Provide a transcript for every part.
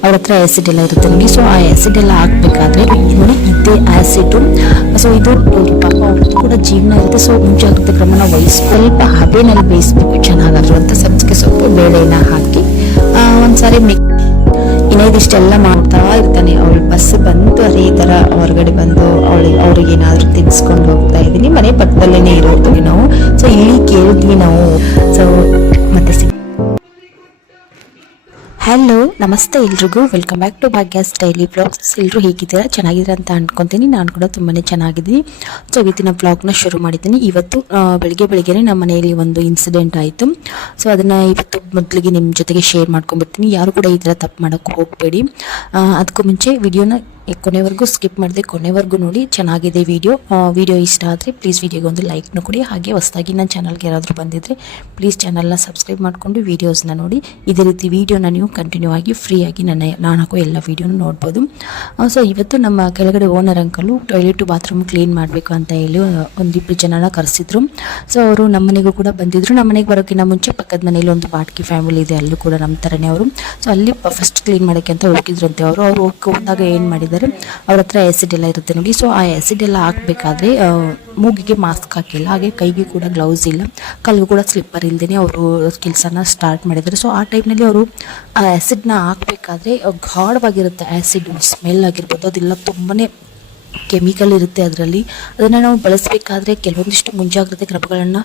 ಅವ್ರ ಹತ್ರ ಆ್ಯಸಿಡ್ ಎಲ್ಲ ಇರುತ್ತೆ ನೋಡಿ ಸೊ ಆ ಆ್ಯಸಿಡ್ ಎಲ್ಲ ಹಾಕ್ಬೇಕಾದ್ರೆ ನೋಡಿ ಇದೇ ಆ್ಯಸಿಡು ಸೊ ಇದು ಅವ್ರ ಪಾಪ ಅವ್ರದ್ದು ಕೂಡ ಜೀವನ ಇರುತ್ತೆ ಸೊ ಮುಂಜಾಗ್ರತೆ ಕ್ರಮನ ವಹಿಸಿ ಸ್ವಲ್ಪ ಹಬೆನಲ್ಲಿ ಬೇಯಿಸ್ಬೇಕು ಚೆನ್ನಾಗಾದ್ರು ಅಂತ ಸಬ್ಸಿಗೆ ಸೊಪ್ಪು ಬೇಳೆನ ಹಾಕಿ ಆ, ಒಂದ್ಸಾರಿ ಮಿಕ್ ಇದಿಷ್ಟೆಲ್ಲ ಮಾಡ್ತಾ ಇರ್ತಾನೆ. ಅವಳು ಬಸ್ ಬಂತು ಅದೇ ಈ ತರ ಹೊರಗಡೆ ಬಂದು ಅವಳಿಗೆ ಅವ್ರಿಗೆ ಏನಾದ್ರು ತಿನ್ಸ್ಕೊಂಡು ಹೋಗ್ತಾ ಇದೀನಿ ಮನೆ ಪಕ್ಕದಲ್ಲೇನೆ ಇರೋದು. ನಾವು ಸೊ ಇಲ್ಲಿ ಕೇಳಿದ್ವಿ ನಾವು. ಸೊ ಮತ್ತೆ ನಮಸ್ತೆ ಎಲ್ರಿಗೂ. Welcome back to Bhagya's daily blogs ಎಲ್ಲರೂ ಹೇಗಿದ್ದೀರಾ? ಚೆನ್ನಾಗಿದ್ದೀರಾ ಅಂತ ಅಂದ್ಕೊತೀನಿ ನಾನು ಕೂಡ ತುಂಬಾ ಚೆನ್ನಾಗಿದ್ದೀನಿ. ಸೊ ಇವತ್ತಿನ ಬ್ಲಾಗ್ನ ಶುರು ಮಾಡಿದ್ದೀನಿ. ಇವತ್ತು ಬೆಳಿಗ್ಗೆ ಬೆಳಿಗ್ಗೆನೇ ನಮ್ಮ ಮನೆಯಲ್ಲಿ ಒಂದು ಇನ್ಸಿಡೆಂಟ್ ಆಯಿತು. ಸೊ ಅದನ್ನು ಇವತ್ತು ಮೊದಲಿಗೆ ನಿಮ್ಮ ಜೊತೆಗೆ ಶೇರ್ ಮಾಡ್ಕೊಂಡ್ಬಿಡ್ತೀನಿ. ಯಾರು ಕೂಡ ಈ ಥರ ತಪ್ಪು ಮಾಡೋಕ್ಕೆ ಹೋಗಬೇಡಿ. ಅದಕ್ಕೂ ಮುಂಚೆ ವಿಡಿಯೋನ ಕೊನೆವರೆಗೂ ಸ್ಕಿಪ್ ಮಾಡಿದೆ ಕೊನೆವರೆಗೂ ನೋಡಿ, ಚೆನ್ನಾಗಿದೆ ವಿಡಿಯೋ ವಿಡಿಯೋ ಇಷ್ಟ ಆದರೆ ಪ್ಲೀಸ್ ವಿಡಿಯೋಗೆ ಒಂದು ಲೈಕ್ನೂ ಕೊಡಿ. ಹಾಗೆ ಹೊಸದಾಗಿ ನನ್ನ ಚಾನಲ್ಗೆ ಯಾರಾದರೂ ಬಂದಿದ್ದರೆ ಪ್ಲೀಸ್ ಚಾನಲ್ನ ಸಬ್ಸ್ಕ್ರೈಬ್ ಮಾಡಿಕೊಂಡು ವೀಡಿಯೋಸ್ನ ನೋಡಿ. ಇದೇ ರೀತಿ ವೀಡಿಯೋನ ನೀವು ಕಂಟಿನ್ಯೂ ಆಗಿ ಫ್ರೀಯಾಗಿ ನನ್ನ ನಾನು ಹಾಕೋ ಎಲ್ಲ ವೀಡಿಯೋನ ನೋಡ್ಬೋದು. ಸೊ ಇವತ್ತು ನಮ್ಮ ಕೆಳಗಡೆ owner uncle toilet bathroom clean ಮಾಡಬೇಕು ಅಂತ ಹೇಳಿ ಒಂದಿಬ್ಬರು ಜನನ ಕರೆಸಿದ್ರು. ಸೊ ಅವರು ನಮ್ಮ ಮನೆಗೂ ಕೂಡ ಬಂದಿದ್ದರು ನಮ್ಮ ಮನೆಗೆ ಬರೋಕ್ಕಿಂತ ಮುಂಚೆ ಪಕ್ಕದ ಮನೇಲಿ ಒಂದು ಬಾಟ್ಕಿ ಫ್ಯಾಮಿಲಿ ಇದೆ. ಅಲ್ಲೂ ಕೂಡ ನಮ್ಮ ಥರನೇ ಅವರು. ಸೊ ಅಲ್ಲಿ ಫಸ್ಟ್ ಕ್ಲೀನ್ ಮಾಡೋಕ್ಕೆ ಅಂತ ಹೋಗಿದ್ರಂತೆ ಅವರು. ಅವ್ರು ಹೋಗಿ ಹೋದಾಗ ಏನು ಮಾಡಿದ್ದಾರೆ? ಅವ್ರ ಹತ್ರ ಆ್ಯಸಿಡ್ ಎಲ್ಲ ಇರುತ್ತೆ ನೋಡಿ. ಸೊ ಆ ಆ್ಯಸಿಡ್ ಎಲ್ಲ ಹಾಕಬೇಕಾದ್ರೆ ಮೂಗಿಗೆ ಮಾಸ್ಕ್ ಹಾಕಿಲ್ಲ. ಹಾಗೆ ಕೈಗೆ ಕೂಡ ಗ್ಲೌಸ್ ಇಲ್ಲ. ಕಲ್ಲು ಕೂಡ ಸ್ಲಿಪ್ಪರ್ ಇಲ್ದೇ ಅವರು ಕೆಲಸನ ಸ್ಟಾರ್ಟ್ ಮಾಡಿದ್ದಾರೆ. ಸೊ ಆ ಟೈಮ್ನಲ್ಲಿ ಅವರು, ಆ ಆ್ಯಸಿಡ್ನ ಹಾಕಬೇಕಾದ್ರೆ ಗಾಢವಾಗಿರುತ್ತೆ ಆ್ಯಸಿಡ್ ಸ್ಮೆಲ್ ಆಗಿರ್ಬೋದು, ಅದೆಲ್ಲ ತುಂಬಾ ಕೆಮಿಕಲ್ ಇರುತ್ತೆ ಅದರಲ್ಲಿ. ಅದನ್ನು ನಾವು ಬಳಸಬೇಕಾದ್ರೆ ಕೆಲವೊಂದಿಷ್ಟು ಮುಂಜಾಗ್ರತೆ ಕ್ರಮಗಳನ್ನು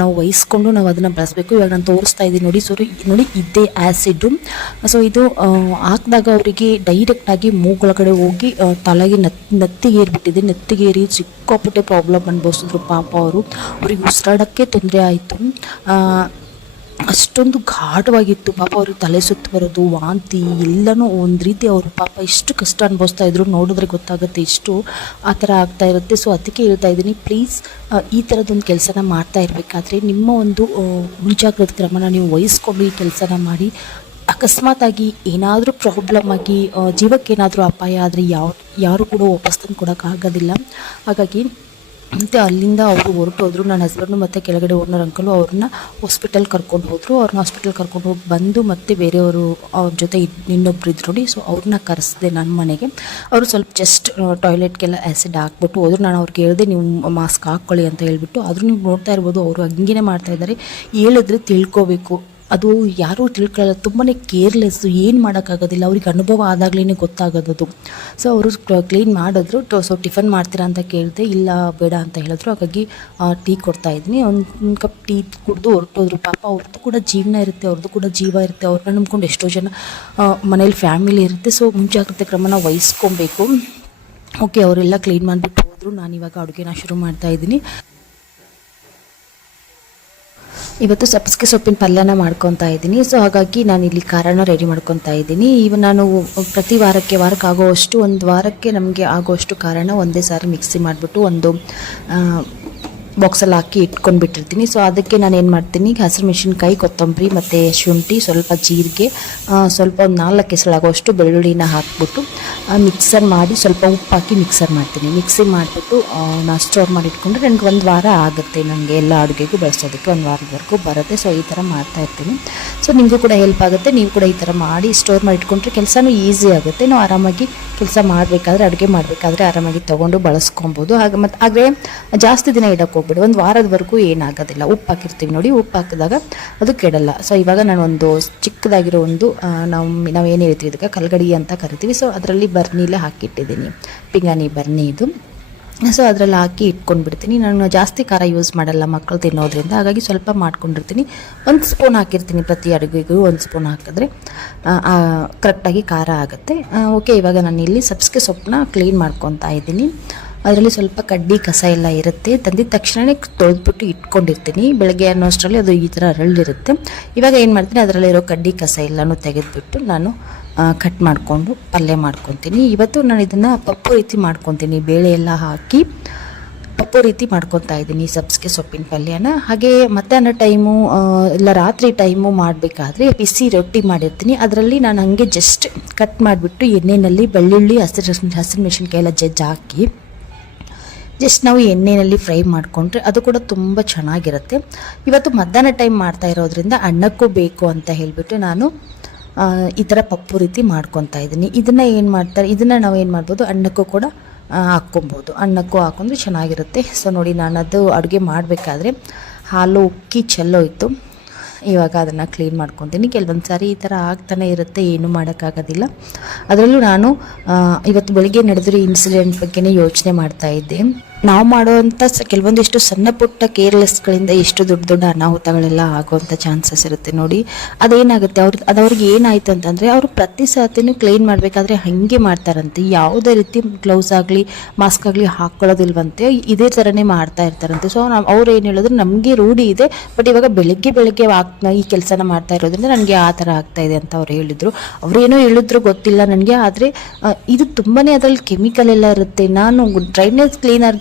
ನಾವು ವಹಿಸ್ಕೊಂಡು ನಾವು ಅದನ್ನು ಬಳಸಬೇಕು. ಇವಾಗ ನಾನು ತೋರಿಸ್ತಾ ಇದ್ದೀನಿ ನೋಡಿ. ಸೊ ನೋಡಿ, ಇದೇ ಆ್ಯಸಿಡ್ಡು ಸೊ ಇದು ಹಾಕಿದಾಗ ಅವರಿಗೆ ಡೈರೆಕ್ಟಾಗಿ ಮೂಗೊಳಗಡೆ ಹೋಗಿ ತಲೆಗೆ ನತ್ ನತ್ತಿಗೇರಿಬಿಟ್ಟಿದೆ ಏರ್ಬಿಟ್ಟಿದೆ. ನತ್ತಿಗೆ ಏರಿ ಸಿಕ್ಕಾಪಟ್ಟೆ ಪ್ರಾಬ್ಲಮ್ ಅನುಭವಿಸಿದ್ರು ಪಾಪ ಅವರು. ಅವ್ರಿಗೆ ಉಸಿರಾಡೋಕ್ಕೆ ತೊಂದರೆ ಆಯಿತು. ಅಷ್ಟೊಂದು ಘಾಟವಾಗಿತ್ತು. ಪಾಪ ಅವ್ರಿಗೆ ತಲೆ ಸುತ್ತು ಬರೋದು, ವಾಂತಿ, ಎಲ್ಲನೂ ಒಂದು ರೀತಿ ಅವರು ಪಾಪ ಎಷ್ಟು ಕಷ್ಟ ಅನುಭವಿಸ್ತಾ ಇದ್ರು. ನೋಡಿದ್ರೆ ಗೊತ್ತಾಗುತ್ತೆ ಎಷ್ಟು ಆ ಥರ ಆಗ್ತಾ ಇರುತ್ತೆ. ಸೊ ಅದಕ್ಕೆ ಹೇಳ್ತಾ ಇದ್ದೀನಿ ಪ್ಲೀಸ್ ಈ ಥರದೊಂದು ಕೆಲಸನ ಮಾಡ್ತಾ ಇರಬೇಕಾದ್ರೆ ನಿಮ್ಮ ಒಂದು ಮುಂಜಾಗ್ರತೆ ಕ್ರಮನ ನೀವು ವಹಿಸ್ಕೊಂಡು ಈ ಕೆಲಸನ ಮಾಡಿ. ಅಕಸ್ಮಾತಾಗಿ ಏನಾದರೂ ಪ್ರಾಬ್ಲಮ್ ಆಗಿ ಜೀವಕ್ಕೆ ಏನಾದರೂ ಅಪಾಯ ಆದರೆ ಯಾವ, ಯಾರು ಕೂಡ ವಾಪಸ್ ತಂದು ಕೊಡೋಕ್ಕಾಗೋದಿಲ್ಲ. ಹಾಗಾಗಿ ಮತ್ತು ಅಲ್ಲಿಂದ ಅವರು ಹೊರಟೋದ್ರು. ನನ್ನ ಹಸ್ಬೆಂಡು ಮತ್ತು ಕೆಳಗಡೆ ಓನರ್ ಅಂಕಲು ಅವ್ರನ್ನ ಹಾಸ್ಪಿಟಲ್ ಕರ್ಕೊಂಡು ಹೋದರು. ಅವ್ರನ್ನ ಹಾಸ್ಪಿಟಲ್ ಕರ್ಕೊಂಡು ಹೋಗಿ ಬಂದು ಮತ್ತೆ ಬೇರೆಯವರು ಅವ್ರ ಜೊತೆ ಇನ್ನೊಬ್ರು ಇದ್ರು ನೋಡಿ. ಸೊ ಅವ್ರನ್ನ ಕರೆಸಿದೆ ನನ್ನ ಮನೆಗೆ. ಅವರು ಸ್ವಲ್ಪ ಜಸ್ಟ್ ಟಾಯ್ಲೆಟ್ಗೆಲ್ಲ ಆ್ಯಸಿಡ್ ಹಾಕ್ಬಿಟ್ಟು ಹೋದ್ರು. ನಾನು ಅವ್ರಿಗೆ ಹೇಳಿದೆ, ನೀವು ಮಾಸ್ಕ್ ಹಾಕ್ಕೊಳ್ಳಿ ಅಂತ ಹೇಳ್ಬಿಟ್ಟು. ಆದರೂ ನೀವು ನೋಡ್ತಾ ಇರ್ಬೋದು, ಅವರು ಹಂಗೇನೆ ಮಾಡ್ತಾ ಇದ್ದಾರೆ ಹೇಳಿದ್ರೆ ತಿಳ್ಕೊಬೇಕು. ಅದು ಯಾರೂ ತಿಳ್ಕೊಳ್ಳಲ್ಲ ತುಂಬಾ ಕೇರ್ಲೆಸ್ಸು ಏನು ಮಾಡೋಕ್ಕಾಗೋದಿಲ್ಲ, ಅವ್ರಿಗೆ ಅನುಭವ ಆದಾಗ್ಲೇ ಗೊತ್ತಾಗೋದು ಸೊ ಅವರು ಕ್ಲೀನ್ ಮಾಡಿದ್ರು ಸೊ ಟಿಫನ್ ಮಾಡ್ತೀರಾ ಅಂತ ಕೇಳಿದೆ, ಇಲ್ಲ, ಬೇಡ ಅಂತ ಹೇಳಿದ್ರು. ಹಾಗಾಗಿ ಟೀ ಕೊಡ್ತಾ ಇದ್ದೀನಿ. ಒಂದು ಕಪ್ ಟೀ ಕುಡಿದು ಹೊರಟೋದ್ರು. ಪಾಪ ಅವ್ರದ್ದು ಕೂಡ ಜೀವನ ಇರುತ್ತೆ ಅವ್ರದ್ದು ಕೂಡ ಜೀವ ಇರುತ್ತೆ. ಅವ್ರನ್ನ ನಂಬ್ಕೊಂಡು ಎಷ್ಟೋ ಜನ ಮನೇಲಿ ಫ್ಯಾಮಿಲಿ ಇರುತ್ತೆ. ಸೊ ಮುಂಜಾಗ್ರತೆ ಕ್ರಮನ ವಹಿಸ್ಕೊಬೇಕು. ಓಕೆ ಅವರೆಲ್ಲ ಕ್ಲೀನ್ ಮಾಡಿಬಿಟ್ಟು ಹೋದ್ರು. ನಾನು ಇವಾಗ ಅಡುಗೆನ ಶುರು ಮಾಡ್ತಾ ಇದ್ದೀನಿ. ಇವತ್ತು ಸಬ್ಸಿಗೆ ಸೊಪ್ಪಿನ ಪಲ್ಯನ ಮಾಡ್ಕೊತಾ ಇದ್ದೀನಿ. ಸೊ ಹಾಗಾಗಿ ನಾನು ಇಲ್ಲಿ ಖಾರನ ರೆಡಿ ಮಾಡ್ಕೊತಾ ಇದ್ದೀನಿ. ಇವ ನಾನು ಪ್ರತಿ ವಾರಕ್ಕೆ ವಾರಕ್ಕೆ ಆಗೋವಷ್ಟು, ಒಂದು ವಾರಕ್ಕೆ ನಮಗೆ ಆಗೋವಷ್ಟು ಖಾರನ ಒಂದೇ ಸಾರಿ ಮಿಕ್ಸಿ ಮಾಡಿಬಿಟ್ಟು ಒಂದು ಬಾಕ್ಸಲ್ಲಿ ಹಾಕಿ ಇಟ್ಕೊಂಡು ಬಿಟ್ಟಿರ್ತೀನಿ ಸೊ ಅದಕ್ಕೆ ನಾನು ಏನು ಮಾಡ್ತೀನಿ, ಹಸಿರು ಮೆಣಸಿನ್ಕಾಯಿ, ಕೊತ್ತಂಬರಿ ಮತ್ತು ಶುಂಠಿ, ಸ್ವಲ್ಪ ಜೀರಿಗೆ ಸ್ವಲ್ಪ ಒಂದು ನಾಲ್ಕು ಎಸಳಾಗುವಷ್ಟು ಬೆಳ್ಳುಳ್ಳಿನ ಹಾಕ್ಬಿಟ್ಟು ಮಿಕ್ಸರ್ ಮಾಡಿ ಸ್ವಲ್ಪ ಉಪ್ಪು ಹಾಕಿ ಮಿಕ್ಸರ್ ಮಾಡ್ತೀನಿ. ಮಿಕ್ಸಿ ಮಾಡಿಬಿಟ್ಟು ನಾನು ಸ್ಟೋರ್ ಮಾಡಿ ಇಟ್ಕೊಂಡ್ರೆ ನನಗೆ ಒಂದು ವಾರ ಆಗುತ್ತೆ ನನಗೆ ಎಲ್ಲ ಅಡುಗೆಗೂ ಬಳಸೋದಕ್ಕೆ, ಒಂದು ವಾರದವರೆಗೂ ಬರುತ್ತೆ. ಸೊ ಈ ಥರ ಮಾಡ್ತಾ ಇರ್ತೀನಿ. ಸೊ ನಿಮಗೂ ಕೂಡ ಹೆಲ್ಪ್ ಆಗುತ್ತೆ. ನೀವು ಕೂಡ ಈ ಥರ ಮಾಡಿ ಸ್ಟೋರ್ ಮಾಡಿ ಇಟ್ಕೊಂಡ್ರೆ ಕೆಲಸನೂ ಈಸಿ ಆಗುತ್ತೆ. ನಾವು ಆರಾಮಾಗಿ ಕೆಲಸ ಮಾಡಬೇಕಾದ್ರೆ, ಅಡುಗೆ ಮಾಡಬೇಕಾದ್ರೆ ಆರಾಮಾಗಿ ತೊಗೊಂಡು ಬಳಸ್ಕೊಬೋದು. ಹಾಗೆ ಮತ್ತು ಆದರೆ ಜಾಸ್ತಿ ದಿನ ಇಡಕ್ಕೆ ಹೋಗ್ಬೇಡಿ. ಒಂದು ವಾರದವರೆಗೂ ಏನಾಗೋದಿಲ್ಲ. ಉಪ್ಪು ಹಾಕಿರ್ತೀವಿ ನೋಡಿ, ಉಪ್ಪು ಹಾಕಿದಾಗ ಅದು ಕೆಡಲ್ಲ. ಸೊ ಇವಾಗ ನಾನು ಒಂದು ಚಿಕ್ಕದಾಗಿರೋ ಒಂದು ನಾವು ನಾವು ಏನು ಹೇಳ್ತೀವಿ ಇದಕ್ಕೆ? ಕಲ್ಗಡಿ ಅಂತ ಕರಿತೀವಿ. ಸೊ ಅದರಲ್ಲಿ ಬರ್ನಿಲೇ ಹಾಕಿಟ್ಟಿದ್ದೀನಿ. ಪಿಂಗಾಣಿ ಬರ್ನಿ ಇದು. ಸೊ ಅದರಲ್ಲಿ ಹಾಕಿ ಇಟ್ಕೊಂಡು ಬಿಡ್ತೀನಿ ನಾನು ಜಾಸ್ತಿ ಖಾರ ಯೂಸ್ ಮಾಡಲ್ಲ ಮಕ್ಕಳು ತಿನ್ನೋದ್ರಿಂದ. ಹಾಗಾಗಿ ಸ್ವಲ್ಪ ಮಾಡ್ಕೊಂಡಿರ್ತೀನಿ. ಒಂದು ಸ್ಪೂನ್ ಹಾಕಿರ್ತೀನಿ ಪ್ರತಿ ಅಡುಗೆಗೂ ಒಂದು ಸ್ಪೂನ್ ಹಾಕಿದ್ರೆ. ಕರೆಕ್ಟಾಗಿ ಖಾರ ಆಗುತ್ತೆ. ಓಕೆ ಇವಾಗ ನಾನು ಇಲ್ಲಿ ಸಬ್ಸಿಗೆ ಸೊಪ್ಪನ್ನ ಕ್ಲೀನ್ ಮಾಡ್ಕೊತಾ ಇದ್ದೀನಿ. ಅದರಲ್ಲಿ ಸ್ವಲ್ಪ ಕಡ್ಡಿ ಕಸ ಎಲ್ಲ ಇರುತ್ತೆ. ತಂದಿದ ತಕ್ಷಣವೇ ತೊಳೆದ್ಬಿಟ್ಟು ಇಟ್ಕೊಂಡಿರ್ತೀನಿ. ಬೆಳಗ್ಗೆ ಅನ್ನೋ ಅಷ್ಟರಲ್ಲಿ ಅದು ಈ ಥರ ಅರಳಿರುತ್ತೆ. ಇವಾಗ ಏನು ಮಾಡ್ತೀನಿ, ಅದರಲ್ಲಿರೋ ಕಡ್ಡಿ ಕಸ ಎಲ್ಲನೂ ತೆಗೆದುಬಿಟ್ಟು ನಾನು ಕಟ್ ಮಾಡಿಕೊಂಡು ಪಲ್ಯ ಮಾಡ್ಕೊತೀನಿ. ಇವತ್ತು ನಾನು ಇದನ್ನು ಪಪ್ಪು ರೀತಿ ಮಾಡ್ಕೊತೀನಿ. ಬೇಳೆ ಎಲ್ಲ ಹಾಕಿ ಪಪ್ಪು ರೀತಿ ಮಾಡ್ಕೊತಾ ಇದ್ದೀನಿ ಸಬ್ಸಿಗೆ ಸೊಪ್ಪಿನ ಪಲ್ಯನ. ಹಾಗೆ ಮಧ್ಯಾಹ್ನ ಟೈಮು ಇಲ್ಲ ರಾತ್ರಿ ಟೈಮು ಮಾಡಬೇಕಾದ್ರೆ ಬಿಸಿ ರೊಟ್ಟಿ ಮಾಡಿರ್ತೀನಿ. ಅದರಲ್ಲಿ ನಾನು ಹಂಗೆ ಜಸ್ಟ್ ಕಟ್ ಮಾಡಿಬಿಟ್ಟು ಎಣ್ಣೆಯಲ್ಲಿ ಬೆಳ್ಳುಳ್ಳಿ, ಹಸಿರು ಹಸಿರು ಮೆಣಸಿನ್ಕಾಯಿ ಎಲ್ಲ ಜಜ್ಜಾಕಿ ಜಸ್ಟ್ ನಾವು ಎಣ್ಣೆಯಲ್ಲಿ ಫ್ರೈ ಮಾಡಿಕೊಂಡ್ರೆ ಅದು ಕೂಡ ತುಂಬ ಚೆನ್ನಾಗಿರುತ್ತೆ. ಇವತ್ತು ಮಧ್ಯಾಹ್ನ ಟೈಮ್ ಮಾಡ್ತಾ ಇರೋದ್ರಿಂದ ಅನ್ನಕ್ಕೂ ಬೇಕು ಅಂತ ಹೇಳಿಬಿಟ್ಟು ನಾನು ಈ ಥರ ಪಪ್ಪು ರೀತಿ ಮಾಡ್ಕೊತಾ ಇದ್ದೀನಿ. ಇದನ್ನು ಏನು ಮಾಡ್ತಾರೆ, ಇದನ್ನು ನಾವು ಏನು ಮಾಡ್ಬೋದು, ಅನ್ನಕ್ಕೂ ಕೂಡ ಹಾಕ್ಕೊಬೋದು. ಅನ್ನಕ್ಕೂ ಹಾಕೊಂಡ್ರೆ ಚೆನ್ನಾಗಿರುತ್ತೆ. ಸೊ ನೋಡಿ ನಾನು ಅದು ಅಡುಗೆ ಮಾಡಬೇಕಾದ್ರೆ ಹಾಲು ಉಕ್ಕಿ ಚೆಲ್ಲೋಯ್ತು ಇವಾಗ ಅದನ್ನು ಕ್ಲೀನ್ ಮಾಡ್ಕೊತೀನಿ. ಕೆಲವೊಂದು ಸಾರಿ ಈ ಥರ ಆಗ್ತಾನೆ ಇರುತ್ತೆ, ಏನೂ ಮಾಡೋಕ್ಕಾಗೋದಿಲ್ಲ. ಅದರಲ್ಲೂ ನಾನು ಇವತ್ತು ಬೆಳಿಗ್ಗೆ ನಡೆದಿರೋ ಇನ್ಸಿಡೆಂಟ್ ಬಗ್ಗೆನೇ ಯೋಚನೆ ಮಾಡ್ತಾ ಇದ್ದೆ. ನಾವು ಮಾಡುವಂಥ ಕೆಲವೊಂದಿಷ್ಟು ಸಣ್ಣ ಪುಟ್ಟ ಕೇರ್ಲೆಸ್ಗಳಿಂದ ಎಷ್ಟು ದೊಡ್ಡ ದೊಡ್ಡ ಅನಾಹುತಗಳೆಲ್ಲ ಆಗುವಂಥ ಚಾನ್ಸಸ್ ಇರುತ್ತೆ ನೋಡಿ. ಅದೇನಾಗುತ್ತೆ? ಅವ್ರ ಅದು ಅವ್ರಿಗೆ ಏನಾಯಿತು ಅಂತಂದರೆ ಅವರು ಪ್ರತಿ ಸತಿನೂ ಕ್ಲೀನ್ ಮಾಡಬೇಕಾದ್ರೆ ಹಾಗೆ ಮಾಡ್ತಾರಂತೆ. ಯಾವುದೇ ರೀತಿ ಗ್ಲೌಸ್ ಆಗಲಿ ಮಾಸ್ಕ್ ಆಗಲಿ ಹಾಕ್ಕೊಳ್ಳೋದಿಲ್ವಂತೆ ಇದೇ ಥರನೇ ಮಾಡ್ತಾ ಇರ್ತಾರಂತೆ. ಸೊ ನಾವು ಅವ್ರು ಏನು ಹೇಳಿದ್ರು, ನಮಗೆ ರೂಢಿ ಇದೆ ಬಟ್ ಇವಾಗ ಬೆಳಗ್ಗೆ ಬೆಳಗ್ಗೆ ಈ ಕೆಲಸನ ಮಾಡ್ತಾ ಇರೋದ್ರಿಂದ ನನಗೆ ಆ ಥರ ಆಗ್ತಾ ಇದೆ ಅಂತ ಅವ್ರು ಹೇಳಿದ್ರು. ಅವರೇನೋ ಹೇಳಿದ್ರು ಗೊತ್ತಿಲ್ಲ ನನಗೆ, ಆದರೆ ಇದು ತುಂಬಾ ಅದರಲ್ಲಿ ಕೆಮಿಕಲ್ ಎಲ್ಲ ಇರುತ್ತೆ. ನಾನು ಡ್ರೈನೇಜ್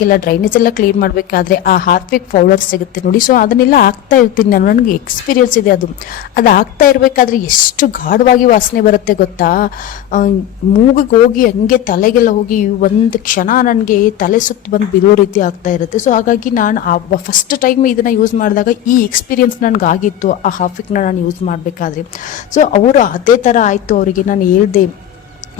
ಕ್ಲೀನರ್ಗೆಲ್ಲ ಡ್ರೈನೇಜ್ ಎಲ್ಲ ಕ್ಲೀನ್ ಮಾಡಬೇಕಾದ್ರೆ ಆ ಹಾರ್ಪಿಕ್ ಪೌಡರ್ ಸಿಗುತ್ತೆ ನೋಡಿ. ಸೊ ಅದನ್ನೆಲ್ಲ ಹಾಕ್ತಾ ಇರ್ತೀನಿ ನಾನು. ನನಗೆ ಎಕ್ಸ್ಪೀರಿಯನ್ಸ್ ಇದೆ ಅದು. ಅದು ಹಾಕ್ತಾ ಇರಬೇಕಾದ್ರೆ ಎಷ್ಟು ಗಾಢವಾಗಿ ವಾಸನೆ ಬರುತ್ತೆ ಗೊತ್ತಾ? ಮೂಗಿಗೆ ಹೋಗಿ ಹಂಗೆ ತಲೆಗೆಲ್ಲ ಹೋಗಿ ಒಂದು ಕ್ಷಣ ನನಗೆ ತಲೆ ಸುತ್ತು ಬಂದು ಬಿಡೋ ರೀತಿ ಆಗ್ತಾ ಇರುತ್ತೆ. ಸೊ ಹಾಗಾಗಿ ನಾನು ಆ ಫಸ್ಟ್ ಟೈಮ್ ಇದನ್ನು ಯೂಸ್ ಮಾಡಿದಾಗ ಈ ಎಕ್ಸ್ಪೀರಿಯನ್ಸ್ ನನಗಾಗಿತ್ತು. ಆ ಹಾಫಿಕ್ನ ನಾನು ಯೂಸ್ ಮಾಡಬೇಕಾದ್ರೆ. ಸೊ ಅವರು ಅದೇ ಥರ ಆಯಿತು ಅವರಿಗೆ. ನಾನು ಹೇಳ್ದೆ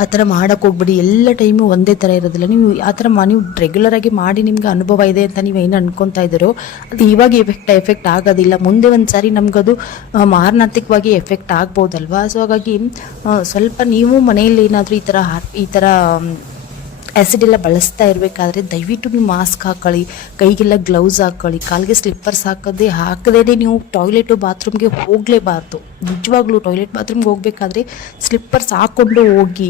ಆ ಥರ ಮಾಡೋಕೆ ಹೋಗ್ಬಿಡಿ. ಎಲ್ಲ ಟೈಮು ಒಂದೇ ಥರ ಇರೋದಿಲ್ಲ. ನೀವು ಆ ಥರ ಮಾ, ನೀವು ರೆಗ್ಯುಲರಾಗಿ ಮಾಡಿ ನಿಮ್ಗೆ ಅನುಭವ ಇದೆ ಅಂತ ನೀವು ಏನು ಅನ್ಕೊತಾ ಇದ್ದೀರೋ, ಅದು ಇವಾಗ ಎಫೆಕ್ಟ್ ಎಫೆಕ್ಟ್ ಆಗೋದಿಲ್ಲ. ಮುಂದೆ ಒಂದು ಸಾರಿ ನಮಗದು ಮಾರಣಾಂತಿಕವಾಗಿ ಎಫೆಕ್ಟ್ ಆಗ್ಬೋದಲ್ವಾ? ಸೊ ಹಾಗಾಗಿ ಸ್ವಲ್ಪ ನೀವು ಮನೆಯಲ್ಲಿ ಏನಾದರೂ ಈ ಥರ ಈ ಥರ ಆ್ಯಸಿಡ್ ಎಲ್ಲ ಬಳಸ್ತಾ ಇರಬೇಕಾದ್ರೆ ದಯವಿಟ್ಟು ನೀವು ಮಾಸ್ಕ್ ಹಾಕೊಳ್ಳಿ, ಕೈಗೆಲ್ಲ ಗ್ಲೌಸ್ ಹಾಕೊಳ್ಳಿ, ಕಾಲಿಗೆ ಸ್ಲಿಪ್ಪರ್ಸ್ ಹಾಕೋದೇ ಹಾಕದೇ ನೀವು ಟಾಯ್ಲೆಟು ಬಾತ್ರೂಮ್ಗೆ ಹೋಗಲೇಬಾರ್ದು. ನಿಜವಾಗ್ಲೂ ಟಾಯ್ಲೆಟ್ ಬಾತ್ರೂಮ್ಗೆ ಹೋಗಬೇಕಾದ್ರೆ ಸ್ಲಿಪ್ಪರ್ಸ್ ಹಾಕ್ಕೊಂಡು ಹೋಗಿ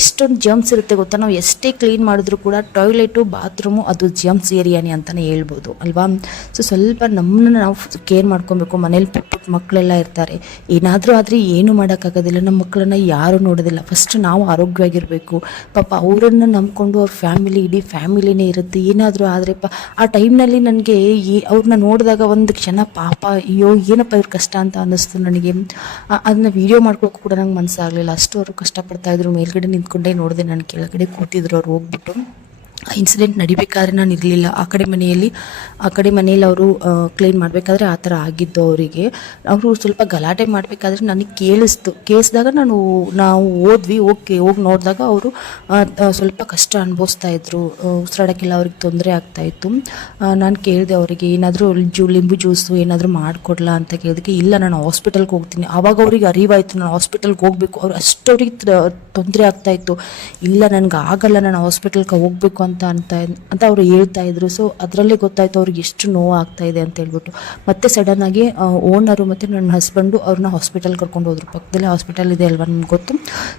ಎಷ್ಟೊಂದು ಜಮ್ಸ್ ಇರುತ್ತೆ ಗೊತ್ತಾ? ನಾವು ಎಷ್ಟೇ ಕ್ಲೀನ್ ಮಾಡಿದ್ರು ಕೂಡ ಟಾಯ್ಲೆಟು ಬಾತ್ರೂಮು ಅದು ಜಮ್ಸ್ ಏರಿಯಾನೇ ಅಂತಲೇ ಹೇಳ್ಬೋದು, ಅಲ್ವಾ? ಸೊ ಸ್ವಲ್ಪ ನಮ್ಮನ್ನ ನಾವು ಕೇರ್ ಮಾಡ್ಕೊಬೇಕು. ಮನೇಲಿ ಪುಟ್ಟ ಪುಟ್ಟ ಮಕ್ಕಳೆಲ್ಲ ಇರ್ತಾರೆ. ಏನಾದರೂ ಆದರೆ ಏನು ಮಾಡೋಕ್ಕಾಗೋದಿಲ್ಲ. ನಮ್ಮ ಮಕ್ಕಳನ್ನ ಯಾರೂ ನೋಡೋದಿಲ್ಲ. ಫಸ್ಟ್ ನಾವು ಆರೋಗ್ಯವಾಗಿರಬೇಕು. ಪಾಪ ಅವರನ್ನು ನಂಬ್ಕೊಂಡು ಅವ್ರ ಫ್ಯಾಮಿಲಿ ಇಡೀ ಫ್ಯಾಮಿಲಿನೇ ಇರುತ್ತೆ. ಏನಾದರೂ ಆದರೆ ಪ, ಆ ಟೈಮ್ನಲ್ಲಿ ನನಗೆ ಈ ಅವ್ರನ್ನ ನೋಡಿದಾಗ ಒಂದು ಕ್ಷಣ ಪಾಪ, ಅಯ್ಯೋ, ಏನಪ್ಪ ಇವ್ರ ಕಷ್ಟ ಅಂತ ಅನ್ನಿಸ್ತು ನನಗೆ. ಅದನ್ನ ವಿಡಿಯೋ ಮಾಡ್ಕೊಳಕ್ಕೂ ಕೂಡ ನಂಗೆ ಮನಸ್ಸಾಗಲಿಲ್ಲ ಅಷ್ಟು ಅವರು ಕಷ್ಟಪಡ್ತಾ ಇದ್ರು. ಮೇಲ್ಗಡೆ ನಿಂತ್ಕೊಂಡೇ ನೋಡಿದೆ ನಾನು ಕೆಳಗಡೆ ಕೂತಿದ್ರು, ಅವ್ರು ಹೋಗ್ಬಿಟ್ಟು. ಇನ್ಸಿಡೆಂಟ್ ನಡಿಬೇಕಾದ್ರೆ ನಾನು ಇರಲಿಲ್ಲ. ಆ ಕಡೆ ಮನೆಯಲ್ಲಿ, ಆ ಕಡೆ ಮನೆಯಲ್ಲಿ ಅವರು ಕ್ಲೀನ್ ಮಾಡಬೇಕಾದ್ರೆ ಆ ಥರ ಆಗಿದ್ದು ಅವರಿಗೆ. ಅವರು ಸ್ವಲ್ಪ ಗಲಾಟೆ ಮಾಡಬೇಕಾದ್ರೆ ನನಗೆ ಕೇಳಿಸ್ತು. ಕೇಳಿಸಿದಾಗ ನಾನು, ನಾವು ಹೋದ್ವಿ, ಓಕೆ, ಹೋಗಿ ನೋಡಿದಾಗ ಅವರು ಸ್ವಲ್ಪ ಕಷ್ಟ ಅನುಭವಿಸ್ತಾ ಇದ್ರು. ಉಸಿರಾಡೋಕ್ಕೆಲ್ಲ ಅವ್ರಿಗೆ ತೊಂದರೆ ಆಗ್ತಾಯಿತ್ತು ನಾನು ಕೇಳಿದೆ ಅವರಿಗೆ, ಏನಾದರೂ ಜೂ, ಲಿಂಬು ಜ್ಯೂಸು ಏನಾದರೂ ಮಾಡಿಕೊಡ್ಲಾ ಅಂತ ಕೇಳಿದಕ್ಕೆ, ಇಲ್ಲ, ನಾನು ಹಾಸ್ಪಿಟಲ್ಗೆ ಹೋಗ್ತೀನಿ. ಆವಾಗ ಅವ್ರಿಗೆ ಅರಿವಾಯಿತು, ನಾನು ಹಾಸ್ಪಿಟಲ್ಗೆ ಹೋಗಬೇಕು. ಅವ್ರು ಅಷ್ಟು ಅವ್ರಿಗೆ ತೊಂದರೆ ಆಗ್ತಾಯಿತ್ತು ಇಲ್ಲ, ನನಗೆ ಆಗಲ್ಲ, ನಾನು ಹಾಸ್ಪಿಟಲ್ಗೆ ಹೋಗಬೇಕು ಅಂತ ಅಂತ ಅಂತ ಅವ್ರು ಹೇಳ್ತಾ ಇದ್ರು. ಸೊ ಅದರಲ್ಲೇ ಗೊತ್ತಾಯ್ತು ಅವ್ರಿಗೆ ಎಷ್ಟು ನೋವು ಆಗ್ತಾ ಇದೆ ಅಂತ ಹೇಳ್ಬಿಟ್ಟು. ಮತ್ತೆ ಆಗಿ ಓನರು ಮತ್ತು ನನ್ನ ಹಸ್ಬೆಂಡು ಅವ್ರನ್ನ ಹಾಸ್ಪಿಟಲ್ ಕರ್ಕೊಂಡು ಹೋದ್ರು. ಪಕ್ಕದಲ್ಲೇ ಹಾಸ್ಪಿಟಲ್ ಇದೆ ಅಲ್ವಾ ನಮ್ಗೆ ಗೊತ್ತು.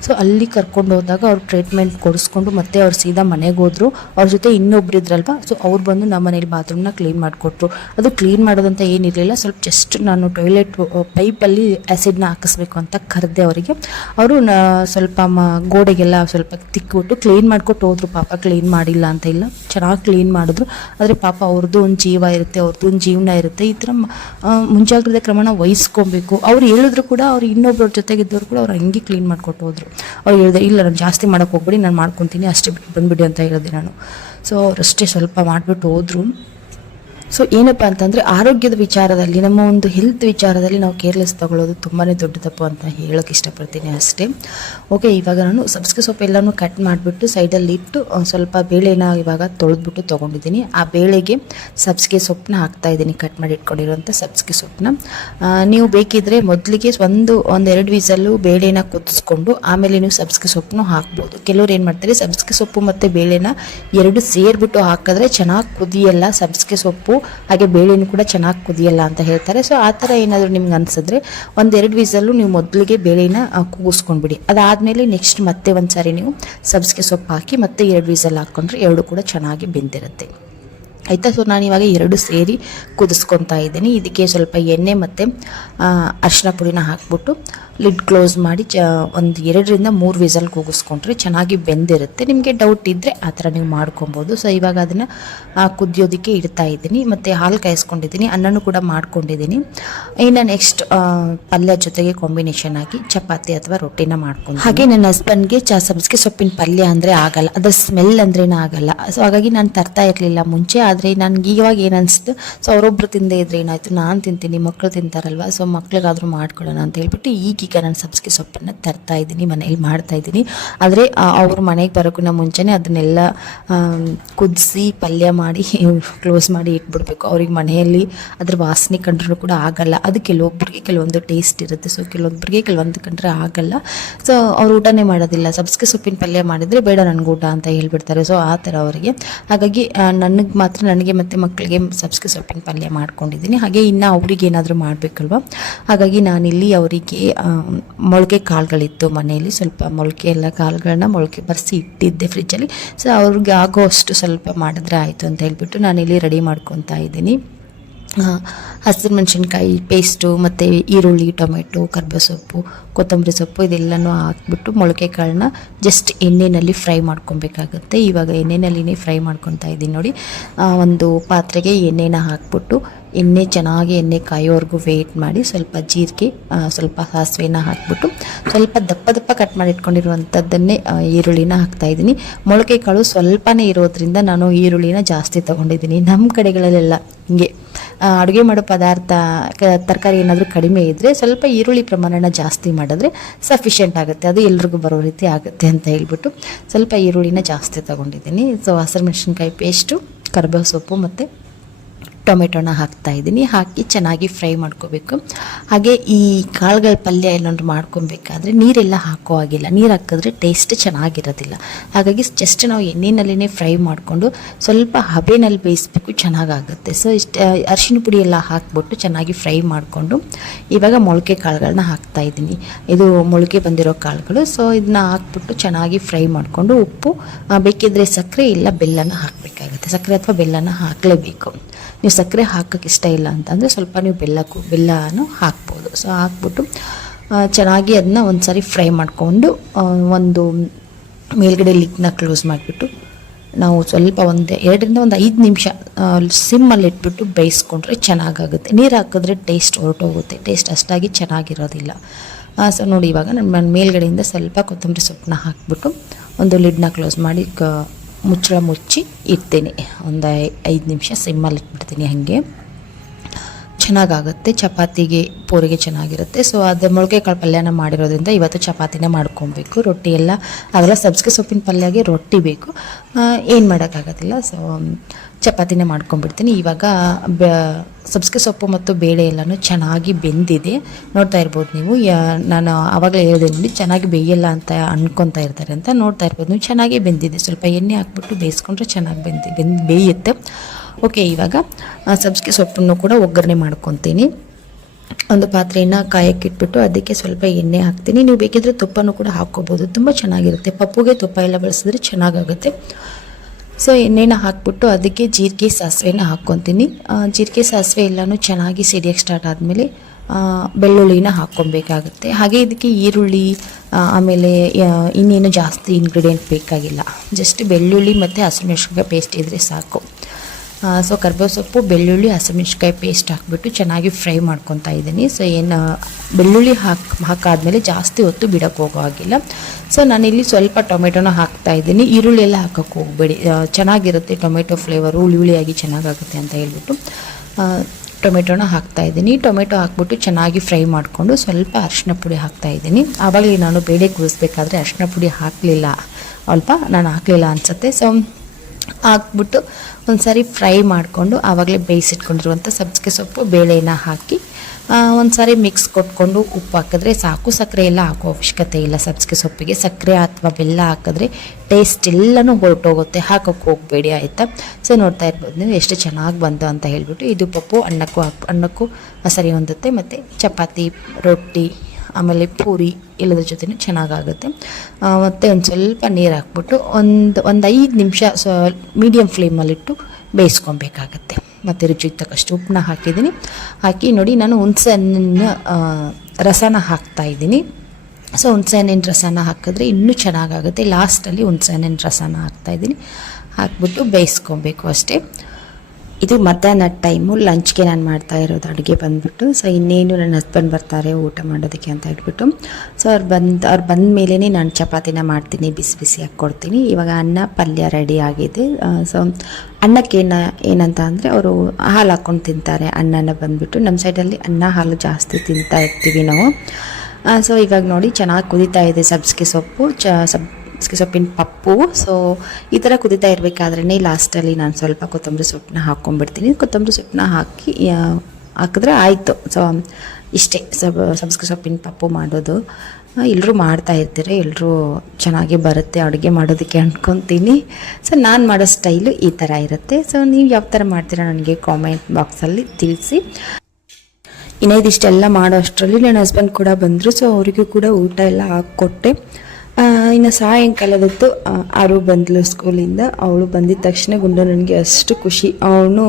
ಸೊ ಅಲ್ಲಿ ಕರ್ಕೊಂಡು ಹೋದಾಗ ಅವ್ರು ಟ್ರೀಟ್ಮೆಂಟ್ ಕೊಡಿಸ್ಕೊಂಡು ಮತ್ತೆ ಅವ್ರು ಸೀದಾ ಮನೆಗೆ ಹೋದ್ರು. ಅವ್ರ ಜೊತೆ ಇನ್ನೊಬ್ರು ಇದ್ರಲ್ವಾ? ಸೊ ಅವ್ರು ಬಂದು ನಮ್ಮ ಮನೇಲಿ ಬಾತ್ರೂಮ್ನ ಕ್ಲೀನ್ ಮಾಡಿಕೊಟ್ರು. ಅದು ಕ್ಲೀನ್ ಮಾಡೋದಂತ ಏನಿರಲಿಲ್ಲ. ಸ್ವಲ್ಪ ಜಸ್ಟ್ ನಾನು ಟಾಯ್ಲೆಟ್ ಪೈಪಲ್ಲಿ ಆ್ಯಸಿಡ್ನ ಹಾಕಿಸ್ಬೇಕು ಅಂತ ಕರೆದೆ ಅವರಿಗೆ. ಅವರು ಸ್ವಲ್ಪ ಮ, ಗೋಡೆಗೆಲ್ಲ ಸ್ವಲ್ಪ ತಿಕ್ಕಿಬಿಟ್ಟು ಕ್ಲೀನ್ ಮಾಡ್ಕೊಟ್ಟು ಹೋದ್ರು. ಪಾಪ ಕ್ಲೀನ್ ಮಾಡಿಲ್ಲ. ಅಂತ ಇಲ್ಲ. ಚೆನ್ನಾಗಿ ಕ್ಲೀನ್ ಮಾಡಿದ್ರು. ಆದರೆ ಪಾಪ ಅವ್ರದ್ದು ಒಂದು ಜೀವ ಇರುತ್ತೆ ಅವ್ರದ್ದು ಒಂದು ಜೀವನ ಇರುತ್ತೆ. ಈ ಥರ ಮುಂಜಾಗ್ರತೆ ಕ್ರಮನ ವಹಿಸ್ಕೊಬೇಕು. ಅವ್ರು ಹೇಳಿದ್ರು ಕೂಡ ಅವ್ರು ಇನ್ನೊಬ್ಬರ ಜೊತೆಗಿದ್ದವ್ರು ಕೂಡ ಅವ್ರು ಹಂಗೆ ಕ್ಲೀನ್ ಮಾಡಿಕೊಟ್ಟು ಹೋದ್ರು. ಅವ್ರು ಹೇಳಿದೆ, ಇಲ್ಲ, ನಾನು ಜಾಸ್ತಿ ಮಾಡೋಕ್ಕೆ ಹೋಗ್ಬಿಡಿ, ನಾನು ಮಾಡ್ಕೊತೀನಿ, ಅಷ್ಟೇ ಬಿಟ್ಟು ಬಂದ್ಬಿಡಿ ಅಂತ ಹೇಳಿದೆ ನಾನು. ಸೊ ಅಷ್ಟೇ ಸ್ವಲ್ಪ ಮಾಡಿಬಿಟ್ಟು ಹೋದರು. ಸೊ ಏನಪ್ಪ ಅಂತಂದರೆ ಆರೋಗ್ಯದ ವಿಚಾರದಲ್ಲಿ, ನಮ್ಮ ಒಂದು ಹೆಲ್ತ್ ವಿಚಾರದಲ್ಲಿ ನಾವು ಕೇರ್ಲೆಸ್ ತಗೊಳ್ಳೋದು ತುಂಬಾ ದೊಡ್ಡ ತಪ್ಪು ಅಂತ ಹೇಳೋಕೆ ಇಷ್ಟಪಡ್ತೀನಿ ಅಷ್ಟೇ. ಓಕೆ ಇವಾಗ ನಾನು ಸಬ್ಸಿಗೆ ಸೊಪ್ಪು ಎಲ್ಲನೂ ಕಟ್ ಮಾಡಿಬಿಟ್ಟು ಸೈಡಲ್ಲಿ ಇಟ್ಟು ಸ್ವಲ್ಪ ಬೇಳೆನ ಇವಾಗ ತೊಳೆದ್ಬಿಟ್ಟು ತೊಗೊಂಡಿದ್ದೀನಿ. ಆ ಬೇಳೆಗೆ ಸಬ್ಸ್ಗೆ ಸೊಪ್ಪನ್ನ ಹಾಕ್ತಾ ಇದ್ದೀನಿ ಕಟ್ ಮಾಡಿ ಇಟ್ಕೊಂಡಿರುವಂಥ ಸಬ್ಸ್ಗೆ ಸೊಪ್ಪನ್ನ. ನೀವು ಬೇಕಿದ್ರೆ ಮೊದಲಿಗೆ ಒಂದು ಒಂದೆರಡು ವೀಸಲ್ಲೂ ಬೇಳೆನ ಕುದಿಸ್ಕೊಂಡು, ಆಮೇಲೆ ನೀವು ಸಬ್ಸಿಗೆ ಸೊಪ್ಪನ್ನು ಹಾಕ್ಬೋದು. ಕೆಲವ್ರು ಏನು ಮಾಡ್ತಾರೆ, ಸಬ್ಸಿಗೆ ಸೊಪ್ಪು ಮತ್ತು ಬೇಳೆನ ಎರಡು ಸೇರಿಬಿಟ್ಟು ಹಾಕಿದ್ರೆ ಚೆನ್ನಾಗಿ ಕುದಿಯಲ್ಲ ಸಬ್ಸ್ಗೆ ಸೊಪ್ಪು. ಹಾಗೆ ಬೇಳೆನೂ ಕೂಡ ಚೆನ್ನಾಗಿ ಕುದಿಯಲ್ಲ ಅಂತ ಹೇಳ್ತಾರೆ. ಸೊ ಆ ಥರ ಏನಾದರೂ ನಿಮ್ಗೆ ಅನ್ಸಿದ್ರೆ ಒಂದೆರಡು ವೀಸಲ್ಲೂ ನೀವು ಮೊದಲಿಗೆ ಬೇಳೆನ ಕೂಗಿಸ್ಕೊಂಡ್ಬಿಡಿ. ಅದಾದಮೇಲೆ ನೆಕ್ಸ್ಟ್ ಮತ್ತೆ ಒಂದು ಸಾರಿ ನೀವು ಸಬ್ಸ್ಗೆ ಸೊಪ್ಪು ಹಾಕಿ ಮತ್ತೆ ಎರಡು ವೀಸಲ್ಲಿ ಹಾಕ್ಕೊಂಡ್ರೆ ಎರಡು ಕೂಡ ಚೆನ್ನಾಗಿ ಬೆಂದಿರುತ್ತೆ. ಆಯಿತಾ? ಸೊ ನಾನು ಇವಾಗ ಎರಡು ಸೇರಿ ಕುದಿಸ್ಕೊತಾ ಇದ್ದೀನಿ. ಇದಕ್ಕೆ ಸ್ವಲ್ಪ ಎಣ್ಣೆ ಮತ್ತು ಅರಿಶಿನ ಪುಡಿನ ಹಾಕ್ಬಿಟ್ಟು ಲಿಡ್ ಕ್ಲೋಸ್ ಮಾಡಿ, ಚ, ಒಂದು ಎರಡರಿಂದ ಮೂರು ವಿಸಲ್ ಕೂಗಿಸ್ಕೊಂಡ್ರೆ ಚೆನ್ನಾಗಿ ಬೆಂದಿರುತ್ತೆ. ನಿಮಗೆ ಡೌಟ್ ಇದ್ದರೆ ಆ ಥರ ನೀವು ಮಾಡ್ಕೊಬೋದು. ಸೊ ಇವಾಗ ಅದನ್ನು ಕುದಿಯೋದಕ್ಕೆ ಇಡ್ತಾ ಇದ್ದೀನಿ. ಮತ್ತು ಹಾಲು ಕಾಯಿಸ್ಕೊಂಡಿದ್ದೀನಿ, ಅನ್ನನೂ ಕೂಡ ಮಾಡ್ಕೊಂಡಿದ್ದೀನಿ. ಇನ್ನು ನೆಕ್ಸ್ಟ್ ಪಲ್ಯ ಜೊತೆಗೆ ಕಾಂಬಿನೇಷನ್ ಆಗಿ ಚಪಾತಿ ಅಥವಾ ರೊಟ್ಟಿನ ಮಾಡ್ಕೊಂಡು ಹಾಗೆ ನನ್ನ ಹಸ್ಬೆಂಡ್ಗೆ ಚಾ ಸಬ್ಸ್ಗೆ ಸೊಪ್ಪಿನ ಪಲ್ಯ ಅಂದರೆ ಆಗಲ್ಲ. ಅದರ ಸ್ಮೆಲ್ ಅಂದ್ರೇನೂ ಆಗಲ್ಲ. ಸೊ ಹಾಗಾಗಿ ನಾನು ತರ್ತಾ ಇರಲಿಲ್ಲ. ಮುಂಚೆ ಆದರೆ ನನಗೆ ಇವಾಗ ಏನು ಅನಿಸ್ತು? ಸೊ ಅವರೊಬ್ರು ತಿಂದೇ ಇದ್ರೆ ಏನಾಯಿತು? ನಾನು ತಿಂತೀನಿ ಮಕ್ಕಳು ತಿಂತಾರಲ್ವ? ಸೊ ಮಕ್ಳಿಗಾದ್ರೂ ಮಾಡ್ಕೊಳ್ಳೋಣ ಅಂತ ಹೇಳ್ಬಿಟ್ಟು ಈಗೀಗ ನಾನು ಸಬ್ಸಿಗೆ ಸೊಪ್ಪನ್ನು ತರ್ತಾ ಇದ್ದೀನಿ ಮನೇಲಿ ಮಾಡ್ತಾ ಇದ್ದೀನಿ. ಆದರೆ ಅವ್ರ ಮನೆಗೆ ಬರೋಕ್ಕೂ ಮುಂಚೆನೇ ಅದನ್ನೆಲ್ಲ ಕುದಿಸಿ ಪಲ್ಯ ಮಾಡಿ ಕ್ಲೋಸ್ ಮಾಡಿ ಇಟ್ಬಿಡ್ಬೇಕು. ಅವ್ರಿಗೆ ಮನೆಯಲ್ಲಿ ಅದ್ರ ವಾಸನೆ ಕಂಡ್ರೂ ಕೂಡ ಆಗಲ್ಲ. ಅದು ಕೆಲವೊಬ್ಬರಿಗೆ ಕೆಲವೊಂದು ಟೇಸ್ಟ್ ಇರುತ್ತೆ. ಸೊ ಕೆಲವೊಬ್ಬರಿಗೆ ಕೆಲವೊಂದು ಕಂಡ್ರೆ ಆಗಲ್ಲ. ಸೊ ಅವ್ರು ಊಟನೇ ಮಾಡೋದಿಲ್ಲ. ಸಬ್ಸಿಗೆ ಸೊಪ್ಪಿನ ಪಲ್ಯ ಮಾಡಿದರೆ ಬೇಡ ನನಗೆ ಊಟ ಅಂತ ಹೇಳ್ಬಿಡ್ತಾರೆ. ಸೊ ಆ ಥರ ಅವರಿಗೆ. ಹಾಗಾಗಿ ನನಗೆ ಮಾತ್ರ ನನಗೆ ಮತ್ತು ಮಕ್ಕಳಿಗೆ ಸಬ್ಸಿಗೆ ಸೊಪ್ಪಿನ ಪಲ್ಯ ಮಾಡ್ಕೊಂಡಿದ್ದೀನಿ. ಹಾಗೆ ಇನ್ನು ಅವ್ರಿಗೆ ಏನಾದರೂ ಮಾಡಬೇಕಲ್ವ? ಹಾಗಾಗಿ ನಾನಿಲ್ಲಿ ಅವರಿಗೆ ಮೊಳಕೆ ಕಾಳುಗಳಿತ್ತು ಮನೆಯಲ್ಲಿ. ಸ್ವಲ್ಪ ಮೊಳಕೆ ಎಲ್ಲ ಕಾಳುಗಳನ್ನ ಮೊಳಕೆ ಬರೆಸಿ ಇಟ್ಟಿದ್ದೆ ಫ್ರಿಜ್ಜಲ್ಲಿ ಸೊ ಅವ್ರಿಗೆ ಆಗೋ ಅಷ್ಟು ಸ್ವಲ್ಪ ಮಾಡಿದ್ರೆ ಆಯಿತು ಅಂತ ಹೇಳ್ಬಿಟ್ಟು ನಾನಿಲ್ಲಿ ರೆಡಿ ಮಾಡ್ಕೊತಾ ಇದ್ದೀನಿ. ಹಸಿರು ಮೆಣಸಿನ್ಕಾಯಿ ಪೇಸ್ಟು ಮತ್ತು ಈರುಳ್ಳಿ, ಟೊಮೆಟೊ, ಕರ್ಬೇವು ಸೊಪ್ಪು, ಕೊತ್ತಂಬರಿ ಸೊಪ್ಪು ಇದೆಲ್ಲನೂ ಹಾಕ್ಬಿಟ್ಟು ಮೊಳಕೆ ಕಾಳನ್ನ ಜಸ್ಟ್ ಎಣ್ಣೆಯಲ್ಲಿ ಫ್ರೈ ಮಾಡ್ಕೊಬೇಕಾಗುತ್ತೆ. ಇವಾಗ ಎಣ್ಣೆನಲ್ಲಿನೇ ಫ್ರೈ ಮಾಡ್ಕೊತಾ ಇದ್ದೀನಿ ನೋಡಿ. ಒಂದು ಪಾತ್ರೆಗೆ ಎಣ್ಣೆನ ಹಾಕ್ಬಿಟ್ಟು ಎಣ್ಣೆ ಚೆನ್ನಾಗಿ ಎಣ್ಣೆ ಕಾಯೋವರೆಗೂ ವೇಟ್ ಮಾಡಿ ಸ್ವಲ್ಪ ಜೀರಿಗೆ ಸ್ವಲ್ಪ ಸಾಸಿವೆನ ಹಾಕ್ಬಿಟ್ಟು ಸ್ವಲ್ಪ ದಪ್ಪ ದಪ್ಪ ಕಟ್ ಮಾಡಿ ಇಟ್ಕೊಂಡಿರುವಂಥದ್ದನ್ನೇ ಈರುಳ್ಳಿನ ಹಾಕ್ತಾ ಇದ್ದೀನಿ. ಮೊಳಕೆ ಕಾಳು ಸ್ವಲ್ಪನೇ ಇರೋದ್ರಿಂದ ನಾನು ಈರುಳ್ಳಿನ ಜಾಸ್ತಿ ತೊಗೊಂಡಿದ್ದೀನಿ. ನಮ್ಮ ಕಡೆಗಳಲ್ಲೆಲ್ಲ ಹಿಂಗೆ. ಅಡುಗೆ ಮಾಡೋ ಪದಾರ್ಥ ತರಕಾರಿ ಏನಾದರೂ ಕಡಿಮೆ ಇದ್ದರೆ ಸ್ವಲ್ಪ ಈರುಳ್ಳಿ ಪ್ರಮಾಣನ ಜಾಸ್ತಿ ಮಾಡಿದ್ರೆ ಸಫಿಷಿಯೆಂಟ್ ಆಗುತ್ತೆ. ಅದು ಎಲ್ರಿಗೂ ಬರೋ ರೀತಿ ಆಗುತ್ತೆ ಅಂತ ಹೇಳ್ಬಿಟ್ಟು ಸ್ವಲ್ಪ ಈರುಳ್ಳಿನ ಜಾಸ್ತಿ ತೊಗೊಂಡಿದ್ದೀನಿ. ಸೊ ಹಸಿರು ಮೆಣಸಿನ್ಕಾಯಿ ಪೇಸ್ಟು ಕರ್ಬೇವು ಸೊಪ್ಪು ಮತ್ತು ಟೊಮೆಟೊನ ಹಾಕ್ತಾ ಇದ್ದೀನಿ. ಹಾಕಿ ಚೆನ್ನಾಗಿ ಫ್ರೈ ಮಾಡ್ಕೋಬೇಕು. ಹಾಗೆ ಈ ಕಾಳುಗಳ ಪಲ್ಯ ಏನಾದ್ರು ಮಾಡ್ಕೊಬೇಕಾದ್ರೆ ನೀರೆಲ್ಲ ಹಾಕೋ ಹಾಗಿಲ್ಲ. ನೀರು ಹಾಕಿದ್ರೆ ಟೇಸ್ಟ್ ಚೆನ್ನಾಗಿರೋದಿಲ್ಲ. ಹಾಗಾಗಿ ಜಸ್ಟ್ ನಾವು ಎಣ್ಣೆನಲ್ಲಿನೇ ಫ್ರೈ ಮಾಡಿಕೊಂಡು ಸ್ವಲ್ಪ ಹಬೆನಲ್ಲಿ ಬೇಯಿಸ್ಬೇಕು ಚೆನ್ನಾಗಾಗುತ್ತೆ. ಸೊ ಇಷ್ಟು ಅರಿಶಿನ ಪುಡಿ ಎಲ್ಲ ಹಾಕ್ಬಿಟ್ಟು ಚೆನ್ನಾಗಿ ಫ್ರೈ ಮಾಡಿಕೊಂಡು ಇವಾಗ ಮೊಳಕೆ ಕಾಳುಗಳನ್ನ ಹಾಕ್ತಾ ಇದ್ದೀನಿ. ಇದು ಮೊಳಕೆ ಬಂದಿರೋ ಕಾಳುಗಳು. ಸೊ ಇದನ್ನ ಹಾಕ್ಬಿಟ್ಟು ಚೆನ್ನಾಗಿ ಫ್ರೈ ಮಾಡಿಕೊಂಡು ಉಪ್ಪು ಬೇಕಿದ್ರೆ ಸಕ್ಕರೆ ಇಲ್ಲ ಬೆಲ್ಲನ ಹಾಕಬೇಕಾಗುತ್ತೆ. ಸಕ್ಕರೆ ಅಥವಾ ಬೆಲ್ಲನ ಹಾಕಲೇಬೇಕು. ನೀವು ಸಕ್ಕರೆ ಹಾಕೋಕ್ಕೆ ಇಷ್ಟ ಇಲ್ಲ ಅಂತಂದರೆ ಸ್ವಲ್ಪ ನೀವು ಬೆಲ್ಲಕ್ಕೂ ಬೆಲ್ಲನೂ ಹಾಕ್ಬೋದು. ಸೊ ಹಾಕ್ಬಿಟ್ಟು ಚೆನ್ನಾಗಿ ಅದನ್ನ ಒಂದು ಸಾರಿ ಫ್ರೈ ಮಾಡಿಕೊಂಡು ಒಂದು ಮೇಲ್ಗಡೆ ಲಿಕ್ನ ಕ್ಲೋಸ್ ಮಾಡಿಬಿಟ್ಟು, ನಾವು ಸ್ವಲ್ಪ ಒಂದು, ಎರಡರಿಂದ ಒಂದು ಐದು ನಿಮಿಷ ಸಿಮ್ಮಲ್ಲಿ ಇಟ್ಬಿಟ್ಟು ಬೇಯಿಸ್ಕೊಂಡ್ರೆ ಚೆನ್ನಾಗಾಗುತ್ತೆ. ನೀರು ಹಾಕಿದ್ರೆ ಟೇಸ್ಟ್ ಹೊರಟೋಗುತ್ತೆ. ಟೇಸ್ಟ್ ಅಷ್ಟಾಗಿ ಚೆನ್ನಾಗಿರೋದಿಲ್ಲ. ಸೊ ನೋಡಿ ಇವಾಗ ನಾನು ಮೇಲ್ಗಡೆಯಿಂದ ಸ್ವಲ್ಪ ಕೊತ್ತಂಬರಿ ಸೊಪ್ಪನ್ನ ಹಾಕ್ಬಿಟ್ಟು, ಒಂದು ಲಿಡ್ನ ಕ್ಲೋಸ್ ಮಾಡಿ, ಕ ಮುಚ್ಚಳ ಮುಚ್ಚಿ ಇಡ್ತೀನಿ. ಒಂದು ಐದು ನಿಮಿಷ ಸಿಮ್ಮಲ್ಲಿ ಇಟ್ಬಿಡ್ತೀನಿ ಹಾಗೆ. ಚೆನ್ನಾಗಾಗುತ್ತೆ, ಚಪಾತಿಗೆ, ಪೋರಿಗೆ ಚೆನ್ನಾಗಿರುತ್ತೆ. ಸೊ ಅದು ಮೊಳಕೆ ಕಾಳು ಪಲ್ಯನ ಮಾಡಿರೋದ್ರಿಂದ ಇವತ್ತು ಚಪಾತಿನೇ ಮಾಡ್ಕೊಬೇಕು. ರೊಟ್ಟಿ ಎಲ್ಲ ಆಗಲ್ಲ ಸಬ್ಸಿಗೆ ಸೊಪ್ಪಿನ ಪಲ್ಯಗೆ ರೊಟ್ಟಿ ಬೇಕು. ಏನು ಮಾಡೋಕ್ಕಾಗೋದಿಲ್ಲ. ಸೊ ಚಪಾತಿನೇ ಮಾಡ್ಕೊಂಡ್ಬಿಡ್ತೀನಿ. ಇವಾಗ, ಬ, ಸಬ್ಸಿಗೆ ಸೊಪ್ಪು ಮತ್ತು ಬೇಳೆ ಎಲ್ಲನೂ ಚೆನ್ನಾಗಿ ಬೆಂದಿದೆ. ನೋಡ್ತಾ ಇರ್ಬೋದು ನೀವು. ನಾನು ಆವಾಗಲೇ ಹೇಳಿದೆ ನೋಡಿ, ಚೆನ್ನಾಗಿ ಬೇಯಲ್ಲ ಅಂತ ಅನ್ಕೊತಾ ಇರ್ತಾರೆ ಅಂತ ನೋಡ್ತಾ ಇರ್ಬೋದು. ನೀವು ಚೆನ್ನಾಗಿ ಬೆಂದಿದೆ. ಸ್ವಲ್ಪ ಎಣ್ಣೆ ಹಾಕ್ಬಿಟ್ಟು ಬೇಯಿಸ್ಕೊಂಡ್ರೆ ಚೆನ್ನಾಗಿ ಬೆಂದಿ, ಬೆಂದು, ಬೇಯುತ್ತೆ. ಓಕೆ ಇವಾಗ ಸಬ್ಸಿಗೆ ಸೊಪ್ಪನ್ನು ಕೂಡ ಒಗ್ಗರಣೆ ಮಾಡ್ಕೊತೀನಿ. ಒಂದು ಪಾತ್ರೆಯನ್ನು ಕಾಯಕ್ಕೆ ಇಟ್ಬಿಟ್ಟು ಅದಕ್ಕೆ ಸ್ವಲ್ಪ ಎಣ್ಣೆ ಹಾಕ್ತೀನಿ. ನೀವು ಬೇಕಿದ್ರೆ ತುಪ್ಪನೂ ಕೂಡ ಹಾಕ್ಕೋಬೋದು. ತುಂಬ ಚೆನ್ನಾಗಿರುತ್ತೆ. ಪಪ್ಪುಗೆ ತುಪ್ಪ ಎಲ್ಲ ಬಳಸಿದ್ರೆ ಚೆನ್ನಾಗಾಗುತ್ತೆ. ಸೊ ಎಣ್ಣೆನ ಹಾಕ್ಬಿಟ್ಟು ಅದಕ್ಕೆ ಜೀರಿಗೆ, ಸಾಸಿವೆನ ಹಾಕ್ಕೊತೀನಿ. ಜೀರಿಗೆ, ಸಾಸಿವೆ ಎಲ್ಲನೂ ಚೆನ್ನಾಗಿ ಸಿಡಿಯಕ್ಕೆ ಸ್ಟಾರ್ಟ್ ಆದಮೇಲೆ ಬೆಳ್ಳುಳ್ಳಿನ ಹಾಕ್ಕೊಬೇಕಾಗುತ್ತೆ. ಹಾಗೆ ಇದಕ್ಕೆ ಈರುಳ್ಳಿ ಆಮೇಲೆ ಇನ್ನೇನು ಜಾಸ್ತಿ ಇಂಗ್ರೀಡಿಯೆಂಟ್ ಬೇಕಾಗಿಲ್ಲ. ಜಸ್ಟ್ ಬೆಳ್ಳುಳ್ಳಿ ಮತ್ತು ಹಸಿಮೆಣ್ಸಿನ್ಕಾಯಿ ಪೇಸ್ಟ್ ಇದ್ದರೆ ಸಾಕು. ಸೊ ಕರ್ಬೇವು ಸೊಪ್ಪು, ಬೆಳ್ಳುಳ್ಳಿ ಹಸಿಮೆಣ್ಸಿಕಾಯಿ ಪೇಸ್ಟ್ ಹಾಕ್ಬಿಟ್ಟು ಚೆನ್ನಾಗಿ ಫ್ರೈ ಮಾಡ್ಕೊತಾ ಇದ್ದೀನಿ. ಸೊ ಏನು, ಬೆಳ್ಳುಳ್ಳಿ ಹಾಕಿ, ಹಾಕಾದ್ಮೇಲೆ ಜಾಸ್ತಿ ಹೊತ್ತು ಬಿಡೋಕ್ಕೆ ಹೋಗೋ ಹಾಗಿಲ್ಲ. ಸೊ ನಾನಿಲ್ಲಿ ಸ್ವಲ್ಪ ಟೊಮೆಟೊನ ಹಾಕ್ತಾ ಇದ್ದೀನಿ. ಈರುಳ್ಳಿ ಎಲ್ಲ ಹಾಕೋಕ್ಕೆ ಹೋಗಬೇಡಿ ಚೆನ್ನಾಗಿರುತ್ತೆ ಟೊಮೆಟೊ ಫ್ಲೇವರು ಹುಳಿ ಹುಳಿಯಾಗಿ ಚೆನ್ನಾಗಾಗುತ್ತೆ ಅಂತ ಹೇಳ್ಬಿಟ್ಟು. ಟೊಮೆಟೊನ ಹಾಕ್ತಾ ಇದ್ದೀನಿ. ಟೊಮೆಟೊ ಹಾಕ್ಬಿಟ್ಟು ಚೆನ್ನಾಗಿ ಫ್ರೈ ಮಾಡಿಕೊಂಡು ಸ್ವಲ್ಪ ಅರಿಶಿನ ಪುಡಿ ಹಾಕ್ತಾ ಇದ್ದೀನಿ. ಆವಾಗಲೇ ನಾನು ಬೇಳೆ ಕೂರಿಸ್ಬೇಕಾದ್ರೆ ಅರಿಶಿನ ಪುಡಿ ಹಾಕಲಿಲ್ಲ. ಅಲ್ಪ, ನಾನು ಹಾಕಲಿಲ್ಲ ಅನಿಸುತ್ತೆ. ಸೊ ಹಾಕ್ಬಿಟ್ಟು ಒಂದು ಫ್ರೈ ಮಾಡಿಕೊಂಡು ಆವಾಗಲೇ ಬೇಯಿಸಿಟ್ಕೊಂಡಿರುವಂಥ ಸಬ್ಸಿಗೆ ಸೊಪ್ಪು, ಬೇಳೆನ ಹಾಕಿ ಒಂದು ಸಾರಿ ಮಿಕ್ಸ್ ಕೊಟ್ಕೊಂಡು ಉಪ್ಪು ಹಾಕಿದ್ರೆ ಸಾಕು. ಸಕ್ಕರೆ ಎಲ್ಲ ಹಾಕೋ ಅವಶ್ಯಕತೆ ಇಲ್ಲ. ಸಬ್ಸಿಗೆ ಸೊಪ್ಪಿಗೆ ಸಕ್ಕರೆ ಅಥವಾ ಬೆಲ್ಲ ಹಾಕಿದ್ರೆ ಟೇಸ್ಟ್ ಎಲ್ಲನೂ ಹೊರಟೋಗುತ್ತೆ. ಹಾಕೋಕ್ಕೆ ಹೋಗಬೇಡಿ, ಆಯಿತಾ? ಸೊ ನೋಡ್ತಾ ಇರ್ಬೋದು ನೀವು ಎಷ್ಟು ಚೆನ್ನಾಗಿ ಬಂತು ಅಂತ ಹೇಳಿಬಿಟ್ಟು ಇದು ಪಪ್ಪು, ಅನ್ನಕ್ಕೂ ಹಾಕ್ ಅನ್ನಕ್ಕೂ ಸರಿ ಹೊಂದುತ್ತೆ. ಮತ್ತು ಚಪಾತಿ, ರೊಟ್ಟಿ ಆಮೇಲೆ ಪೂರಿ ಎಲ್ಲದ್ರ ಜೊತೆನೂ ಚೆನ್ನಾಗಾಗುತ್ತೆ. ಮತ್ತು ಒಂದು ಸ್ವಲ್ಪ ನೀರು ಹಾಕ್ಬಿಟ್ಟು ಒಂದು ಒಂದು ಐದು ನಿಮಿಷ ಸ ಮೀಡಿಯಮ್ ಫ್ಲೇಮಲ್ಲಿಟ್ಟು ಬೇಯಿಸ್ಕೊಬೇಕಾಗತ್ತೆ. ಮತ್ತು ರುಚಿಗೆ ತಕ್ಕಷ್ಟು ಉಪ್ಪನ್ನ ಹಾಕಿದ್ದೀನಿ. ಹಾಕಿ ನೋಡಿ ನಾನು ಹುಣಸೆ ಹಣ್ಣಿನ ರಸನ ಹಾಕ್ತಾ ಇದ್ದೀನಿ. ಸೊ, ಹುಣಸೆಹಣ್ಣಿನ ರಸನ ಹಾಕಿದ್ರೆ ಇನ್ನೂ ಚೆನ್ನಾಗಾಗುತ್ತೆ. ಲಾಸ್ಟಲ್ಲಿ ಹುಣಸೆಹಣ್ಣಿನ ರಸನ ಹಾಕ್ತಾ ಇದ್ದೀನಿ. ಹಾಕ್ಬಿಟ್ಟು ಬೇಯಿಸ್ಕೊಬೇಕು ಅಷ್ಟೇ. ಇದು ಮಧ್ಯಾಹ್ನ ಟೈಮು ಲಂಚ್ಗೆ ನಾನು ಮಾಡ್ತಾ ಇರೋದು. ಅಡುಗೆ ಬಂದ್ಬಿಟ್ಟು. ಸೊ ಇನ್ನೇನು ನನ್ನ ಹಸ್ಬೆಂಡ್ ಬರ್ತಾರೆ ಊಟ ಮಾಡೋದಕ್ಕೆ ಅಂತ ಹೇಳ್ಬಿಟ್ಟು. ಸೊ ಅವ್ರು ಬಂದು, ಅವ್ರು ಬಂದ ಮೇಲೇ ನಾನು ಚಪಾತಿನ ಮಾಡ್ತೀನಿ, ಬಿಸಿ ಬಿಸಿ ಕೊಡ್ತೀನಿ. ಇವಾಗ ಅನ್ನ ಪಲ್ಯ ರೆಡಿ ಆಗಿದೆ. ಸೊ ಅನ್ನಕ್ಕೆ ಏನ, ಏನಂತ ಅಂದರೆ ಅವರು ಹಾಲು ಹಾಕ್ಕೊಂಡು ತಿಂತಾರೆ. ಅನ್ನನ ಬಂದುಬಿಟ್ಟು. ನಮ್ಮ ಸೈಡಲ್ಲಿ ಅನ್ನ ಹಾಲು ಜಾಸ್ತಿ ತಿಂತಾ ಇರ್ತೀವಿ ನಾವು. ಸೊ ಇವಾಗ ನೋಡಿ ಚೆನ್ನಾಗಿ ಕುದೀತಾ ಇದೆ ಸಬ್ಸ್ಗೆ ಸೊಪ್ಪು. ಚ ಸಬ್ಸ್ಗೆ ಸೊಪ್ಪಿನ ಪಪ್ಪು. ಸೊ ಈ ಥರ ಕುದೀತಾ ಇರಬೇಕಾದ್ರೇ ಲಾಸ್ಟಲ್ಲಿ ನಾನು ಸ್ವಲ್ಪ ಕೊತ್ತಂಬರಿ ಸೊಪ್ಪನ್ನ ಹಾಕ್ಕೊಂಡ್ಬಿಡ್ತೀನಿ ಕೊತ್ತಂಬರಿ ಸೊಪ್ಪನ್ನ ಹಾಕಿ ಹಾಕಿದ್ರೆ ಆಯಿತು. ಸೊ ಇಷ್ಟೇ ಸಬ್ ಸಬ್ಸ್ಗೆ ಸೊಪ್ಪಿನ ಪಪ್ಪು ಮಾಡೋದು. ಎಲ್ಲರೂ ಮಾಡ್ತಾ ಇರ್ತೀರ? ಎಲ್ಲರೂ ಚೆನ್ನಾಗಿ ಬರುತ್ತೆ, ಅಡುಗೆ ಮಾಡೋದಕ್ಕೆ ಅಂದ್ಕೊತೀನಿ ಸೊ ನಾನು ಮಾಡೋ ಸ್ಟೈಲು ಈ ಥರ ಇರುತ್ತೆ. ಸೊ ನೀವು ಯಾವ ಥರ ಮಾಡ್ತೀರಾ ನನಗೆ ಕಾಮೆಂಟ್ ಬಾಕ್ಸಲ್ಲಿ ತಿಳಿಸಿ. ಇನ್ನು ಇದಿಷ್ಟೆಲ್ಲ ಮಾಡೋ ಅಷ್ಟರಲ್ಲಿ ನನ್ನ ಹಸ್ಬೆಂಡ್ ಕೂಡ ಬಂದರು. ಸೊ ಅವರಿಗೂ ಕೂಡ ಊಟ ಎಲ್ಲ ಹಾಕ್ಕೊಟ್ಟೆ. ಇನ್ನು ಸಾಯಂಕಾಲದತ್ತು ಆ, ಆರು ಬಂದ್ಲು ಸ್ಕೂಲಿಂದ ಅವಳು ಬಂದಿದ ತಕ್ಷಣ ಗುಂಡು ನನಗೆ ಅಷ್ಟು ಖುಷಿ. ಅವನು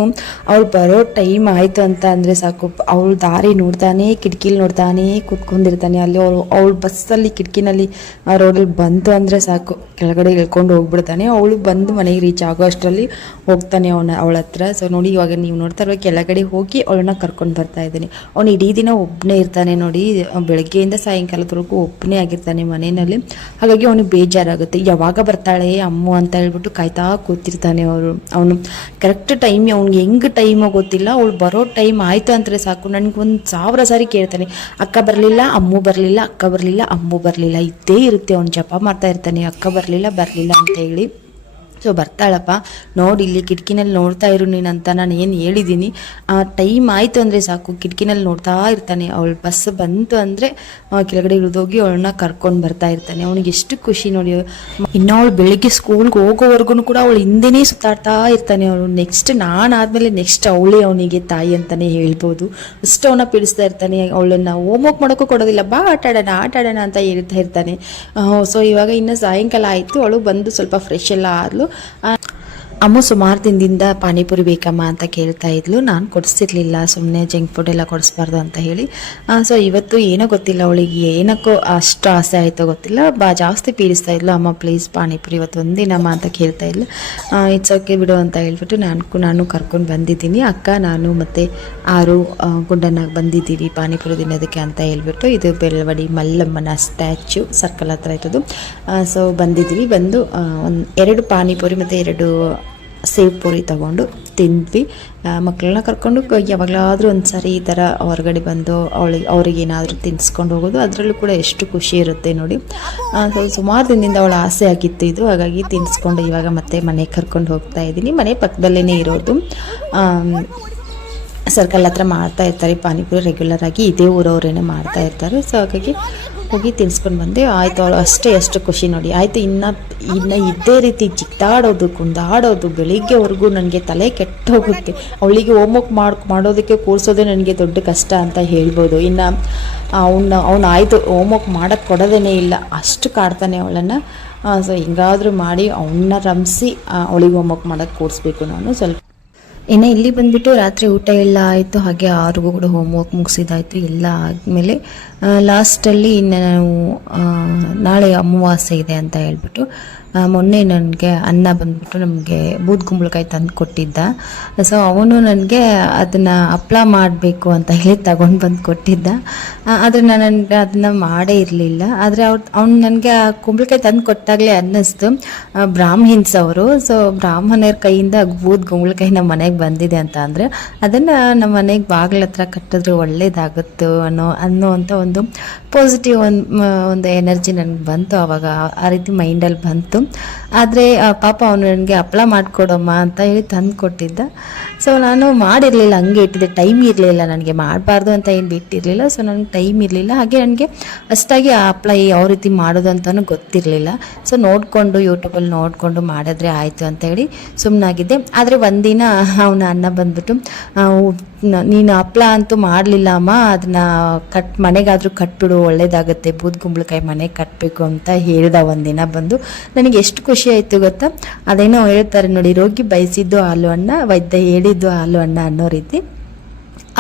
ಅವಳು ಬರೋ ಟೈಮ್ ಆಯಿತು ಅಂತ ಅಂದರೆ ಸಾಕು. ಅವಳು ದಾರಿ ನೋಡ್ತಾನೆ ಕಿಟಕಿಲಿ ನೋಡ್ತಾನೆ ಕೂತ್ಕೊಂಡಿರ್ತಾನೆ. ಅಲ್ಲಿ ಅವಳು ಅವಳು ಬಸ್ಸಲ್ಲಿ ಕಿಟಕಿನಲ್ಲಿ ರೋಡಲ್ಲಿ ಬಂತು ಅಂದರೆ ಸಾಕು. ಕೆಳಗಡೆ ಇಳ್ಕೊಂಡು ಹೋಗ್ಬಿಡ್ತಾನೆ. ಅವಳು ಬಂದು ಮನೆಗೆ ರೀಚ್ ಆಗೋ ಅಷ್ಟರಲ್ಲಿ ಹೋಗ್ತಾನೆ ಅವನ ಅವಳ ಹತ್ರ. ಸೊ ನೋಡಿ ಇವಾಗ ನೀವು ನೋಡ್ತಾ ಇರೋ ಕೆಳಗಡೆ ಹೋಗಿ ಅವಳನ್ನ ಕರ್ಕೊಂಡು ಬರ್ತಾ ಇದ್ದಾನೆ. ಅವನು ಇಡೀ ದಿನ ಒಬ್ಬನೇ ಇರ್ತಾನೆ ನೋಡಿ. ಬೆಳಗ್ಗೆಯಿಂದ ಸಾಯಂಕಾಲದವರೆಗೂ ಒಬ್ಬನೇ ಆಗಿರ್ತಾನೆ ಮನೆಯಲ್ಲಿ. ಹಾಗಾಗಿ ಅವನಿಗೆ ಬೇಜಾರಾಗುತ್ತೆ. ಯಾವಾಗ ಬರ್ತಾಳೆ, ಅಮ್ಮು ಅಂತ ಹೇಳ್ಬಿಟ್ಟು ಕಾಯ್ತಾ ಕೂತಿರ್ತಾನೆ ಅವರು. ಅವನು ಕರೆಕ್ಟ್ ಟೈಮ್ ಅವ್ನಿಗೆ ಹೆಂಗೆ ಟೈಮೋ ಗೊತ್ತಿಲ್ಲ. ಅವಳು ಬರೋ ಟೈಮ್ ಆಯಿತು ಅಂದರೆ ಸಾಕು. ನನಗೆ ಒಂದು ಸಾವಿರ ಸಾರಿ ಕೇಳ್ತಾನೆ, ಅಕ್ಕ ಬರಲಿಲ್ಲ, ಅಮ್ಮು ಬರಲಿಲ್ಲ, ಅಕ್ಕ ಬರಲಿಲ್ಲ, ಅಮ್ಮು ಬರಲಿಲ್ಲ. ಇದ್ದೇ ಇರುತ್ತೆ. ಅವ್ನು ಜಪ ಮಾಡ್ತಾ ಇರ್ತಾನೆ, ಅಕ್ಕ ಬರಲಿಲ್ಲ ಬರಲಿಲ್ಲ, ಅಂತ ಹೇಳಿ. ಸೊ ಬರ್ತಾಳಪ್ಪ. ನೋಡಿ ಇಲ್ಲಿ ಕಿಟಕಿನಲ್ಲಿ ನೋಡ್ತಾ ಇರು ನೀನು ಅಂತ ನಾನು ಏನು ಹೇಳಿದ್ದೀನಿ ಆ ಟೈಮ್ ಆಯಿತು ಅಂದರೆ ಸಾಕು, ಕಿಟಕಿನಲ್ಲಿ ನೋಡ್ತಾ ಇರ್ತಾನೆ. ಅವಳು ಬಸ್ ಬಂತು ಅಂದರೆ ಕೆಳಗಡೆ ಇಳಿದೋಗಿ ಅವಳನ್ನ ಕರ್ಕೊಂಡು ಬರ್ತಾ ಇರ್ತಾನೆ. ಅವನಿಗೆ ಎಷ್ಟು ಖುಷಿ ನೋಡಿ. ಇನ್ನು ಅವಳು ಬೆಳಿಗ್ಗೆ ಸ್ಕೂಲ್ಗೆ ಹೋಗೋವರೆಗೂ ಕೂಡ ಅವಳು ಹಿಂದೆನೇ ಸುತ್ತಾಡ್ತಾ ಇರ್ತಾನೆ ಅವಳು. ನೆಕ್ಸ್ಟ್ ನಾನು ಆದಮೇಲೆ ನೆಕ್ಸ್ಟ್ ಅವಳೇ ಅವನಿಗೆ ತಾಯಿ ಅಂತಲೇ ಹೇಳ್ಬೋದು. ಅಷ್ಟು ಅವನ ಪೀಡಿಸ್ತಾ ಇರ್ತಾನೆ. ಅವಳನ್ನು ಹೋಮ್ವರ್ಕ್ ಮಾಡೋಕ್ಕೂ ಕೊಡೋದಿಲ್ಲ. ಬಾ, ಆಟ ಆಡೋಣ ಆಟ ಆಡೋಣ ಅಂತ ಹೇಳ್ತಾ ಇರ್ತಾನೆ. ಸೊ ಇವಾಗ ಇನ್ನು ಸಾಯಂಕಾಲ ಆಯಿತು. ಅವಳು ಬಂದು ಸ್ವಲ್ಪ ಫ್ರೆಶ್ ಎಲ್ಲ ಆದ್ಲು. ಆ, ಅಮ್ಮ ಸುಮಾರು ದಿನದಿಂದ ಪಾನಿಪುರಿ ಬೇಕಮ್ಮ ಅಂತ ಕೇಳ್ತಾ ಇದ್ಲು. ನಾನು ಕೊಡಿಸ್ತಿರ್ಲಿಲ್ಲ ಸುಮ್ಮನೆ ಜಂಕ್ ಫುಡ್ ಎಲ್ಲ ಕೊಡಿಸ್ಬಾರ್ದು ಅಂತ ಹೇಳಿ. ಸೊ ಇವತ್ತು ಏನೋ ಗೊತ್ತಿಲ್ಲ ಅವಳಿಗೆ, ಏನಕ್ಕೋ ಅಷ್ಟು ಆಸೆ ಆಯಿತೋ ಗೊತ್ತಿಲ್ಲ. ಬಾ, ಜಾಸ್ತಿ ಪೀಡಿಸ್ತಾ ಇದ್ಲು. ಅಮ್ಮ ಪ್ಲೀಸ್ ಪಾನಿಪುರಿ ಇವತ್ತು ಒಂದಿನಮ್ಮ ಅಂತ ಕೇಳ್ತಾ ಇದ್ಲು. ಇಟ್ಸ್ ಓಕೆ ಬಿಡು ಅಂತ ಹೇಳ್ಬಿಟ್ಟು ನಾನು ನಾನು ಕರ್ಕೊಂಡು ಬಂದಿದ್ದೀನಿ. ಅಕ್ಕ, ನಾನು ಮತ್ತು ಆರು ಗುಂಡನಾಗಿ ಬಂದಿದ್ದೀವಿ ಪಾನಿಪುರಿ ತಿನ್ನೋದಕ್ಕೆ ಅಂತ ಹೇಳ್ಬಿಟ್ಟು. ಇದು ಬೆಳವಡಿ ಮಲ್ಲಮ್ಮನ ಸ್ಟ್ಯಾಚ್ಯು ಸರ್ಕಲ್ ಹತ್ರ ಇರೋದು. ಸೊ ಬಂದಿದ್ದೀವಿ. ಬಂದು ಒಂದು ಎರಡು ಪಾನಿಪುರಿ ಮತ್ತು ಎರಡು ಸೇವ್ ಪೂರಿ ತೊಗೊಂಡು ತಿಂದ್ವಿ. ಮಕ್ಕಳನ್ನ ಕರ್ಕೊಂಡು ಯಾವಾಗಲಾದರೂ ಒಂದು ಸಾರಿ ಈ ಥರ ಹೊರಗಡೆ ಬಂದು ಅವಳಿಗೆ ಅವ್ರಿಗೆ ಏನಾದರೂ ತಿನ್ಸ್ಕೊಂಡು ಹೋಗೋದು. ಅದರಲ್ಲೂ ಕೂಡ ಎಷ್ಟು ಖುಷಿ ಇರುತ್ತೆ ನೋಡಿ. ಸುಮಾರು ದಿನದಿಂದ ಅವಳ ಆಸೆ ಆಗಿತ್ತು ಇದು. ಹಾಗಾಗಿ ತಿನ್ಸ್ಕೊಂಡು ಇವಾಗ ಮತ್ತೆ ಮನೆಗೆ ಕರ್ಕೊಂಡು ಹೋಗ್ತಾ ಇದ್ದೀನಿ. ಮನೆ ಪಕ್ಕದಲ್ಲೇ ಇರೋದು. ಸರ್ಕಲ್ ಹತ್ರ ಮಾಡ್ತಾ ಇರ್ತಾರೆ. ಪಾನಿಪುರಿ ರೆಗ್ಯುಲರ್ ಆಗಿ ಇದೇ ಊರವರೇನೆ ಮಾಡ್ತಾ ಇರ್ತಾರೆ. ಸೊ ಹಾಗಾಗಿ ಹೋಗಿ ತಿನ್ಸ್ಕೊಂಡು ಬಂದೆ. ಆಯ್ತು ಅವಳು ಅಷ್ಟೇ ಅಷ್ಟು ಖುಷಿ ನೋಡಿ. ಆಯಿತು ಇನ್ನು ಇನ್ನು ಇದೇ ರೀತಿ ಜಿಗ್ದಾಡೋದು, ಕುಂದಾಡೋದು ಬೆಳಿಗ್ಗೆವರೆಗೂ ನನಗೆ ತಲೆ ಕೆಟ್ಟ ಹೋಗುತ್ತೆ ಅವಳಿಗೆ ಹೋಮ್ವರ್ಕ್ ಮಾಡಿ, ಮಾಡೋದಕ್ಕೆ ಕೂರಿಸೋದೇ ನನಗೆ ದೊಡ್ಡ ಕಷ್ಟ ಅಂತ ಹೇಳ್ಬೋದು. ಇನ್ನು ಅವನ್ನ ಅವ್ನು ಆಯಿತು ಹೋಮ್ವರ್ಕ್ ಮಾಡೋಕ್ಕೆ ಕೊಡೋದೇ ಇಲ್ಲ. ಅಷ್ಟು ಕಾಡ್ತಾನೆ ಅವಳನ್ನು. ಸೊ ಹಿಂಗಾದರೂ ಮಾಡಿ ಅವನ್ನ ರಮ್ಸಿ ಅವಳಿಗೆ ಹೋಮ್ವರ್ಕ್ ಮಾಡೋಕ್ಕೆ ಕೂರಿಸ್ಬೇಕು ನಾನು. ಸ್ವಲ್ಪ ಇನ್ನು ಇಲ್ಲಿ ಬಂದ್ಬಿಟ್ಟು ರಾತ್ರಿ ಊಟ ಎಲ್ಲ ಆಯಿತು, ಹಾಗೆ ಆರಿಗೂ ಕೂಡ ಹೋಮ್ವರ್ಕ್ ಮುಗಿಸಿದಾಯಿತು ಎಲ್ಲ ಆದಮೇಲೆ ಲಾಸ್ಟಲ್ಲಿ ಇನ್ನು ನಾವು ನಾಳೆ ಅಮಾವಾಸ್ಯೆ ಇದೆ ಅಂತ ಹೇಳ್ಬಿಟ್ಟು ಮೊನ್ನೆ ನನಗೆ ಅನ್ನ ಬಂದ್ಬಿಟ್ಟು ನಮಗೆ ಬೂದ್ ಕುಂಬಳಕಾಯಿ ತಂದು ಕೊಟ್ಟಿದ್ದ. ಸೊ ಅವನು ನನಗೆ ಅದನ್ನು ಹಪ್ಳ ಮಾಡಬೇಕು ಅಂತ ಹೇಳಿ ತಗೊಂಡು ಬಂದು ಕೊಟ್ಟಿದ್ದ. ಆದರೆ ನಾನು ನನಗೆ ಅದನ್ನು ಮಾಡೇ ಇರಲಿಲ್ಲ. ಆದರೆ ಅವ್ರು, ಅವ್ನು ನನಗೆ ಆ ಕುಂಬಳಕಾಯಿ ತಂದು ಕೊಟ್ಟಾಗಲೇ ಅನ್ನಿಸ್ತು. ಬ್ರಾಹ್ಮಿನ್ಸ್ ಅವರು. ಸೊ ಬ್ರಾಹ್ಮಣರ ಕೈಯಿಂದ ಬೂದ್ ಕುಂಬಳಕಾಯಿ ನಮ್ಮ ಮನೆಗೆ ಬಂದಿದೆ ಅಂತ ಅಂದರೆ ಅದನ್ನು ನಮ್ಮ ಮನೆಗೆ ಬಾಗಿಲ ಹತ್ರ ಕಟ್ಟಿದ್ರೆ ಒಳ್ಳೇದಾಗುತ್ತೆ ಅನ್ನೋ ಅನ್ನೋವಂಥ ಒಂದು ಪಾಸಿಟಿವ್ ಒಂದು ಒಂದು ಎನರ್ಜಿ ನನಗೆ ಬಂತು. ಆವಾಗ ಆ ರೀತಿ ಮೈಂಡಲ್ಲಿ ಬಂತು. lớn. ಆದರೆ ಪಾಪ ಅವನು ನನಗೆ ಹಪ್ಪಳ ಮಾಡಿಕೊಡಮ್ಮ ಅಂತ ಹೇಳಿ ತಂದು ಕೊಟ್ಟಿದ್ದ ಸೊ ನಾನು ಮಾಡಿರಲಿಲ್ಲ, ಹಂಗೆ ಇಟ್ಟಿದ್ದೆ. ಟೈಮ್ ಇರಲಿಲ್ಲ ನನಗೆ, ಮಾಡಬಾರ್ದು ಅಂತ ಏನು ಬಿಟ್ಟಿರಲಿಲ್ಲ. ಸೊ ನನಗೆ ಟೈಮ್ ಇರಲಿಲ್ಲ. ಹಾಗೆ ನನಗೆ ಅಷ್ಟಾಗಿ ಆ ಹಪ್ಪಳ ಯಾವ ರೀತಿ ಮಾಡೋದು ಅಂತಲೂ ಗೊತ್ತಿರಲಿಲ್ಲ. ಸೊ ನೋಡಿಕೊಂಡು ಯೂಟ್ಯೂಬಲ್ಲಿ ನೋಡಿಕೊಂಡು ಮಾಡಿದ್ರೆ ಆಯಿತು ಅಂತ ಹೇಳಿ ಸುಮ್ಮನಾಗಿದ್ದೆ ಆದರೆ, ಒಂದಿನ ಅವನ ಅನ್ನ ಬಂದ್ಬಿಟ್ಟು ನೀನು ಹಪ್ಪಳ ಅಂತೂ ಮಾಡಲಿಲ್ಲ ಅಮ್ಮ. ಅದನ್ನ ಕಟ್, ಮನೆಗಾದರೂ ಕಟ್ಬಿಡು, ಒಳ್ಳೇದಾಗುತ್ತೆ. ಬೂದ್ ಕುಂಬಳಕಾಯಿ ಮನೆಗೆ ಕಟ್ಟಬೇಕು ಅಂತ ಹೇಳಿದ ಒಂದಿನ ಬಂದು, ನನಗೆ ಎಷ್ಟು ಖುಷಿ ಆಯಿತು ಗೊತ್ತಾ? ಅದೇನೋ ಹೇಳ್ತಾರೆ ನೋಡಿ, ರೋಗಿ ಬಯಸಿದ್ದು ಹಾಲು ಅನ್ನ, ವೈದ್ಯ ಹೇಳಿದ್ದು ಹಾಲು ಅನ್ನ ಅನ್ನೋ ರೀತಿ.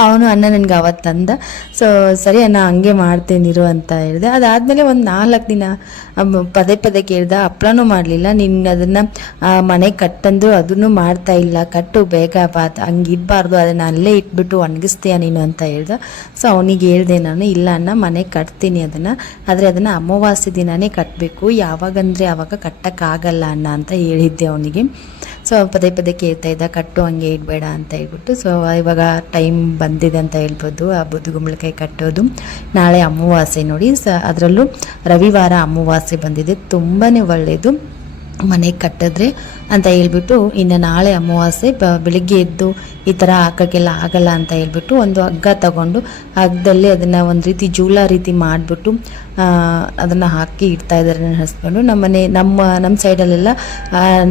ಅವನು ಅಣ್ಣ ನನಗೆ ಅವತ್ತು ಅಂದ ಸೊ ಸರಿ ಅಣ್ಣ, ಹಂಗೆ ಮಾಡ್ತೇನಿರು ಅಂತ ಹೇಳಿದೆ. ಅದಾದಮೇಲೆ ಒಂದು ನಾಲ್ಕು ದಿನ ಪದೇ ಪದೇ ಕೇಳ್ದ ಹಪ್ಪಳನೂ ಮಾಡಲಿಲ್ಲ. ನಿನ್ನ ಅದನ್ನು ಮನೆ ಕಟ್ಟಂದ್ರು ಅದನ್ನು ಮಾಡ್ತಾ ಇಲ್ಲ. ಕಟ್ಟು, ಬೇಗ ಬಾ, ಹಂಗೆ ಇಡಬಾರ್ದು, ಅದನ್ನು ಅಲ್ಲೇ ಇಟ್ಬಿಟ್ಟು ಒಣಗಿಸ್ತೀಯ ನೀನು ಅಂತ ಹೇಳ್ದ. ಸೊ ಅವನಿಗೆ ಹೇಳ್ದೆ ನಾನು, ಇಲ್ಲ ಅಣ್ಣ, ಮನೆ ಕಟ್ತೀನಿ ಅದನ್ನು. ಆದರೆ ಅದನ್ನು ಅಮಾವಾಸ್ಯೆ ದಿನವೇ ಕಟ್ಟಬೇಕು ಯಾವಾಗಂದರೆ ಆವಾಗ ಕಟ್ಟಕ್ಕಾಗಲ್ಲ ಅಣ್ಣ ಅಂತ ಹೇಳಿದ್ದೆ ಅವನಿಗೆ. ಸೊ ಪದೇ ಪದೇ ಕೇಳ್ತಾ ಇದ್ದ, ಕಟ್ಟು ಹಂಗೆ ಇಡಬೇಡ ಅಂತ ಹೇಳ್ಬಿಟ್ಟು, ಸೊ ಇವಾಗ ಟೈಮ್ ಬಂದಿದೆ ಅಂತ ಹೇಳ್ಬೋದು, ಆ ಬುದ್ಧಗುಂಬಳಕಾಯಿ ಕಟ್ಟೋದು. ನಾಳೆ ಅಮಾವಾಸ್ಯೆ ನೋಡಿ, ಸ ಅದರಲ್ಲೂ ರವಿವಾರ ಅಮಾವಾಸ್ಯೆ ಬಂದಿದೆ ತುಂಬಾ ಒಳ್ಳೆಯದು ಮನೆಗೆ ಕಟ್ಟಿದ್ರೆ ಅಂತ ಹೇಳ್ಬಿಟ್ಟು, ಇನ್ನು ನಾಳೆ ಅಮಾವಾಸ್ಯೆ ಬೆಳಿಗ್ಗೆ ಎದ್ದು ಈ ಥರ ಹಾಕೋಕ್ಕೆಲ್ಲ ಆಗಲ್ಲ ಅಂತ ಹೇಳ್ಬಿಟ್ಟು ಒಂದು ಹಗ್ಗ ತಗೊಂಡು ಹಗ್ಗದಲ್ಲಿ ಅದನ್ನು ಒಂದು ರೀತಿ ಜೂಲ ರೀತಿ ಮಾಡಿಬಿಟ್ಟು ಅದನ್ನು ಹಾಕಿ ಇಡ್ತಾ ಇದ್ದಾರೆ ನನ್ನ ಹಸ್ಬೆಂಡು ನಮ್ಮನೆ ನಮ್ಮ ನಮ್ಮ ಸೈಡಲ್ಲೆಲ್ಲ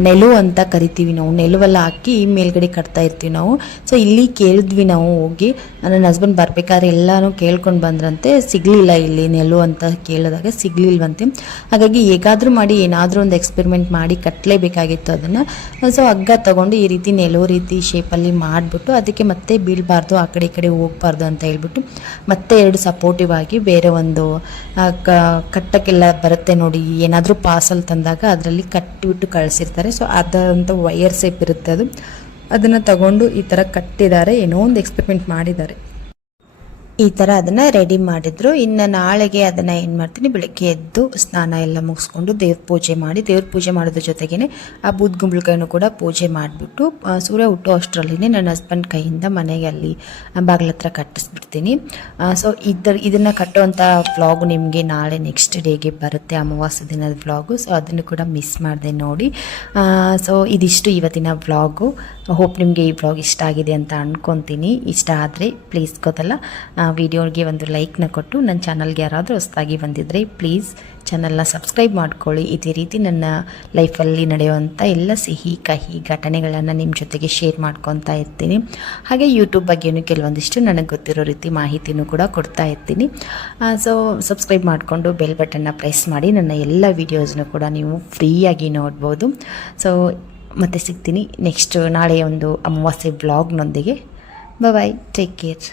ನೆಲು ಅಂತ ಕರಿತೀವಿ ನಾವು. ನೆಲುವೆಲ್ಲ ಹಾಕಿ ಮೇಲ್ಗಡೆ ಕಟ್ತಾ ಇರ್ತೀವಿ ನಾವು. ಸೊ ಇಲ್ಲಿ ಕೇಳಿದ್ವಿ ನಾವು ಹೋಗಿ. ನನ್ನ ಹಸ್ಬೆಂಡ್ ಬರಬೇಕಾದ್ರೆ ಎಲ್ಲನೂ ಕೇಳ್ಕೊಂಡು ಬಂದ್ರಂತೆ. ಸಿಗಲಿಲ್ಲ ಇಲ್ಲಿ ನೆಲು ಅಂತ ಕೇಳಿದಾಗ ಸಿಗ್ಲಿಲ್ವಂತೆ. ಹಾಗಾಗಿ ಹೇಗಾದರೂ ಮಾಡಿ, ಏನಾದರೂ ಒಂದು ಎಕ್ಸ್ಪೆರಿಮೆಂಟ್ ಮಾಡಿ ಕಟ್ಟಲೇಬೇಕಾಗಿತ್ತು ಅದನ್ನು. ಸೊ ಹಗ್ಗ ತಗೊಂಡು ಈ ರೀತಿ ನೆಲೋ ರೀತಿ ಶೇಪಲ್ಲಿ ಮಾಡಿಬಿಟ್ಟು ಅದಕ್ಕೆ ಮತ್ತೆ ಬೀಳಬಾರ್ದು, ಆ ಕಡೆ ಈ ಕಡೆ ಹೋಗಬಾರ್ದು ಅಂತ ಹೇಳ್ಬಿಟ್ಟು ಮತ್ತೆ ಎರಡು ಸಪೋರ್ಟಿವ್ ಆಗಿ ಬೇರೆ ಒಂದು ಕ, ಕಟ್ಟಕ್ಕೆಲ್ಲ ಬರುತ್ತೆ ನೋಡಿ, ಏನಾದರೂ ಪಾರ್ಸಲ್ ತಂದಾಗ ಅದರಲ್ಲಿ ಕಟ್ಟಿಬಿಟ್ಟು ಕಳಿಸಿರ್ತಾರೆ. ಸೊ ಅದಂಥ ವೈರ್ ಸೇಪ್ ಇರುತ್ತೆ ಅದು. ಅದನ್ನು ತಗೊಂಡು ಈ ಥರ ಕಟ್ಟಿದ್ದಾರೆ, ಏನೋ ಒಂದು ಎಕ್ಸ್ಪೆರಿಮೆಂಟ್ ಮಾಡಿದ್ದಾರೆ. ಈ ಥರ ಅದನ್ನು ರೆಡಿ ಮಾಡಿದ್ರು. ಇನ್ನು ನಾಳೆಗೆ ಅದನ್ನು ಏನು ಮಾಡ್ತೀನಿ, ಬೆಳಗ್ಗೆ ಎದ್ದು ಸ್ನಾನ ಎಲ್ಲ ಮುಗಿಸ್ಕೊಂಡು ದೇವ್ರ ಪೂಜೆ ಮಾಡಿ, ದೇವ್ರ ಪೂಜೆ ಮಾಡೋದ್ರ ಜೊತೆಗೇ ಆ ಬೂದ್ ಗುಂಬಳಕಾಯಿನೂ ಕೂಡ ಪೂಜೆ ಮಾಡಿಬಿಟ್ಟು ಸೂರ್ಯ ಹುಟ್ಟೋ ಅಷ್ಟರಲ್ಲೇ ನನ್ನ ಹಸ್ಬೆಂಡ್ ಕೈಯಿಂದ ಮನೆಗೆ ಅಲ್ಲಿ ಬಾಗಿಲ ಹತ್ರ ಕಟ್ಟಿಸ್ಬಿಡ್ತೀನಿ ಸೊ ಇದರ, ಇದನ್ನು ಕಟ್ಟುವಂಥ ವ್ಲಾಗ್ ನಿಮಗೆ ನಾಳೆ ನೆಕ್ಸ್ಟ್ ಡೇಗೆ ಬರುತ್ತೆ, ಅಮಾವಾಸ್ಯ ದಿನದ ವ್ಲಾಗು ಸೊ ಅದನ್ನು ಕೂಡ ಮಿಸ್ ಮಾಡಿದೆ ನೋಡಿ. ಸೊ ಇದಿಷ್ಟು ಇವತ್ತಿನ ವ್ಲಾಗು ಹೋಪ್ ನಿಮಗೆ ಈ ವ್ಲಾಗ್ ಇಷ್ಟ ಆಗಿದೆ ಅಂತ ಅಂದ್ಕೊತೀನಿ ಇಷ್ಟ ಆದರೆ ಪ್ಲೀಸ್ ಗೊತ್ತಲ್ಲ ವಿಡಿಯೋಗೆ ಒಂದು ಲೈಕ್ನ ಕೊಟ್ಟು ನನ್ನ ಚಾನಲ್ಗೆ ಯಾರಾದರೂ ಹೊಸದಾಗಿ ಬಂದಿದ್ದರೆ ಪ್ಲೀಸ್ ಚಾನಲ್ನ ಸಬ್ಸ್ಕ್ರೈಬ್ ಮಾಡ್ಕೊಳ್ಳಿ. ಇದೇ ರೀತಿ ನನ್ನ ಲೈಫಲ್ಲಿ ನಡೆಯುವಂಥ ಎಲ್ಲ ಸಿಹಿ, ಕಹಿ ಘಟನೆಗಳನ್ನು ನಿಮ್ಮ ಜೊತೆಗೆ ಶೇರ್ ಮಾಡ್ಕೊತಾ ಇರ್ತೀನಿ. ಹಾಗೆ ಯೂಟ್ಯೂಬ್ ಬಗ್ಗೆಯೂ ಕೆಲವೊಂದಿಷ್ಟು ನನಗೆ ಗೊತ್ತಿರೋ ರೀತಿ ಮಾಹಿತಿನೂ ಕೂಡ ಕೊಡ್ತಾ ಇರ್ತೀನಿ. ಸೊ ಸಬ್ಸ್ಕ್ರೈಬ್ ಮಾಡಿಕೊಂಡು ಬೆಲ್ ಬಟನ್ನ ಪ್ರೆಸ್ ಮಾಡಿ ನನ್ನ ಎಲ್ಲ ವೀಡಿಯೋಸ್ನು ಕೂಡ ನೀವು ಫ್ರೀಯಾಗಿ ನೋಡ್ಬೋದು. ಸೊ ಮತ್ತೆ ಸಿಗ್ತೀನಿ ನೆಕ್ಸ್ಟ್ ನಾಳೆ ಒಂದು ಅಮಾವಾಸ್ಯೆ ಬ್ಲಾಗ್ನೊಂದಿಗೆ ಬಾಯ್ ಟೇಕ್ ಕೇರ್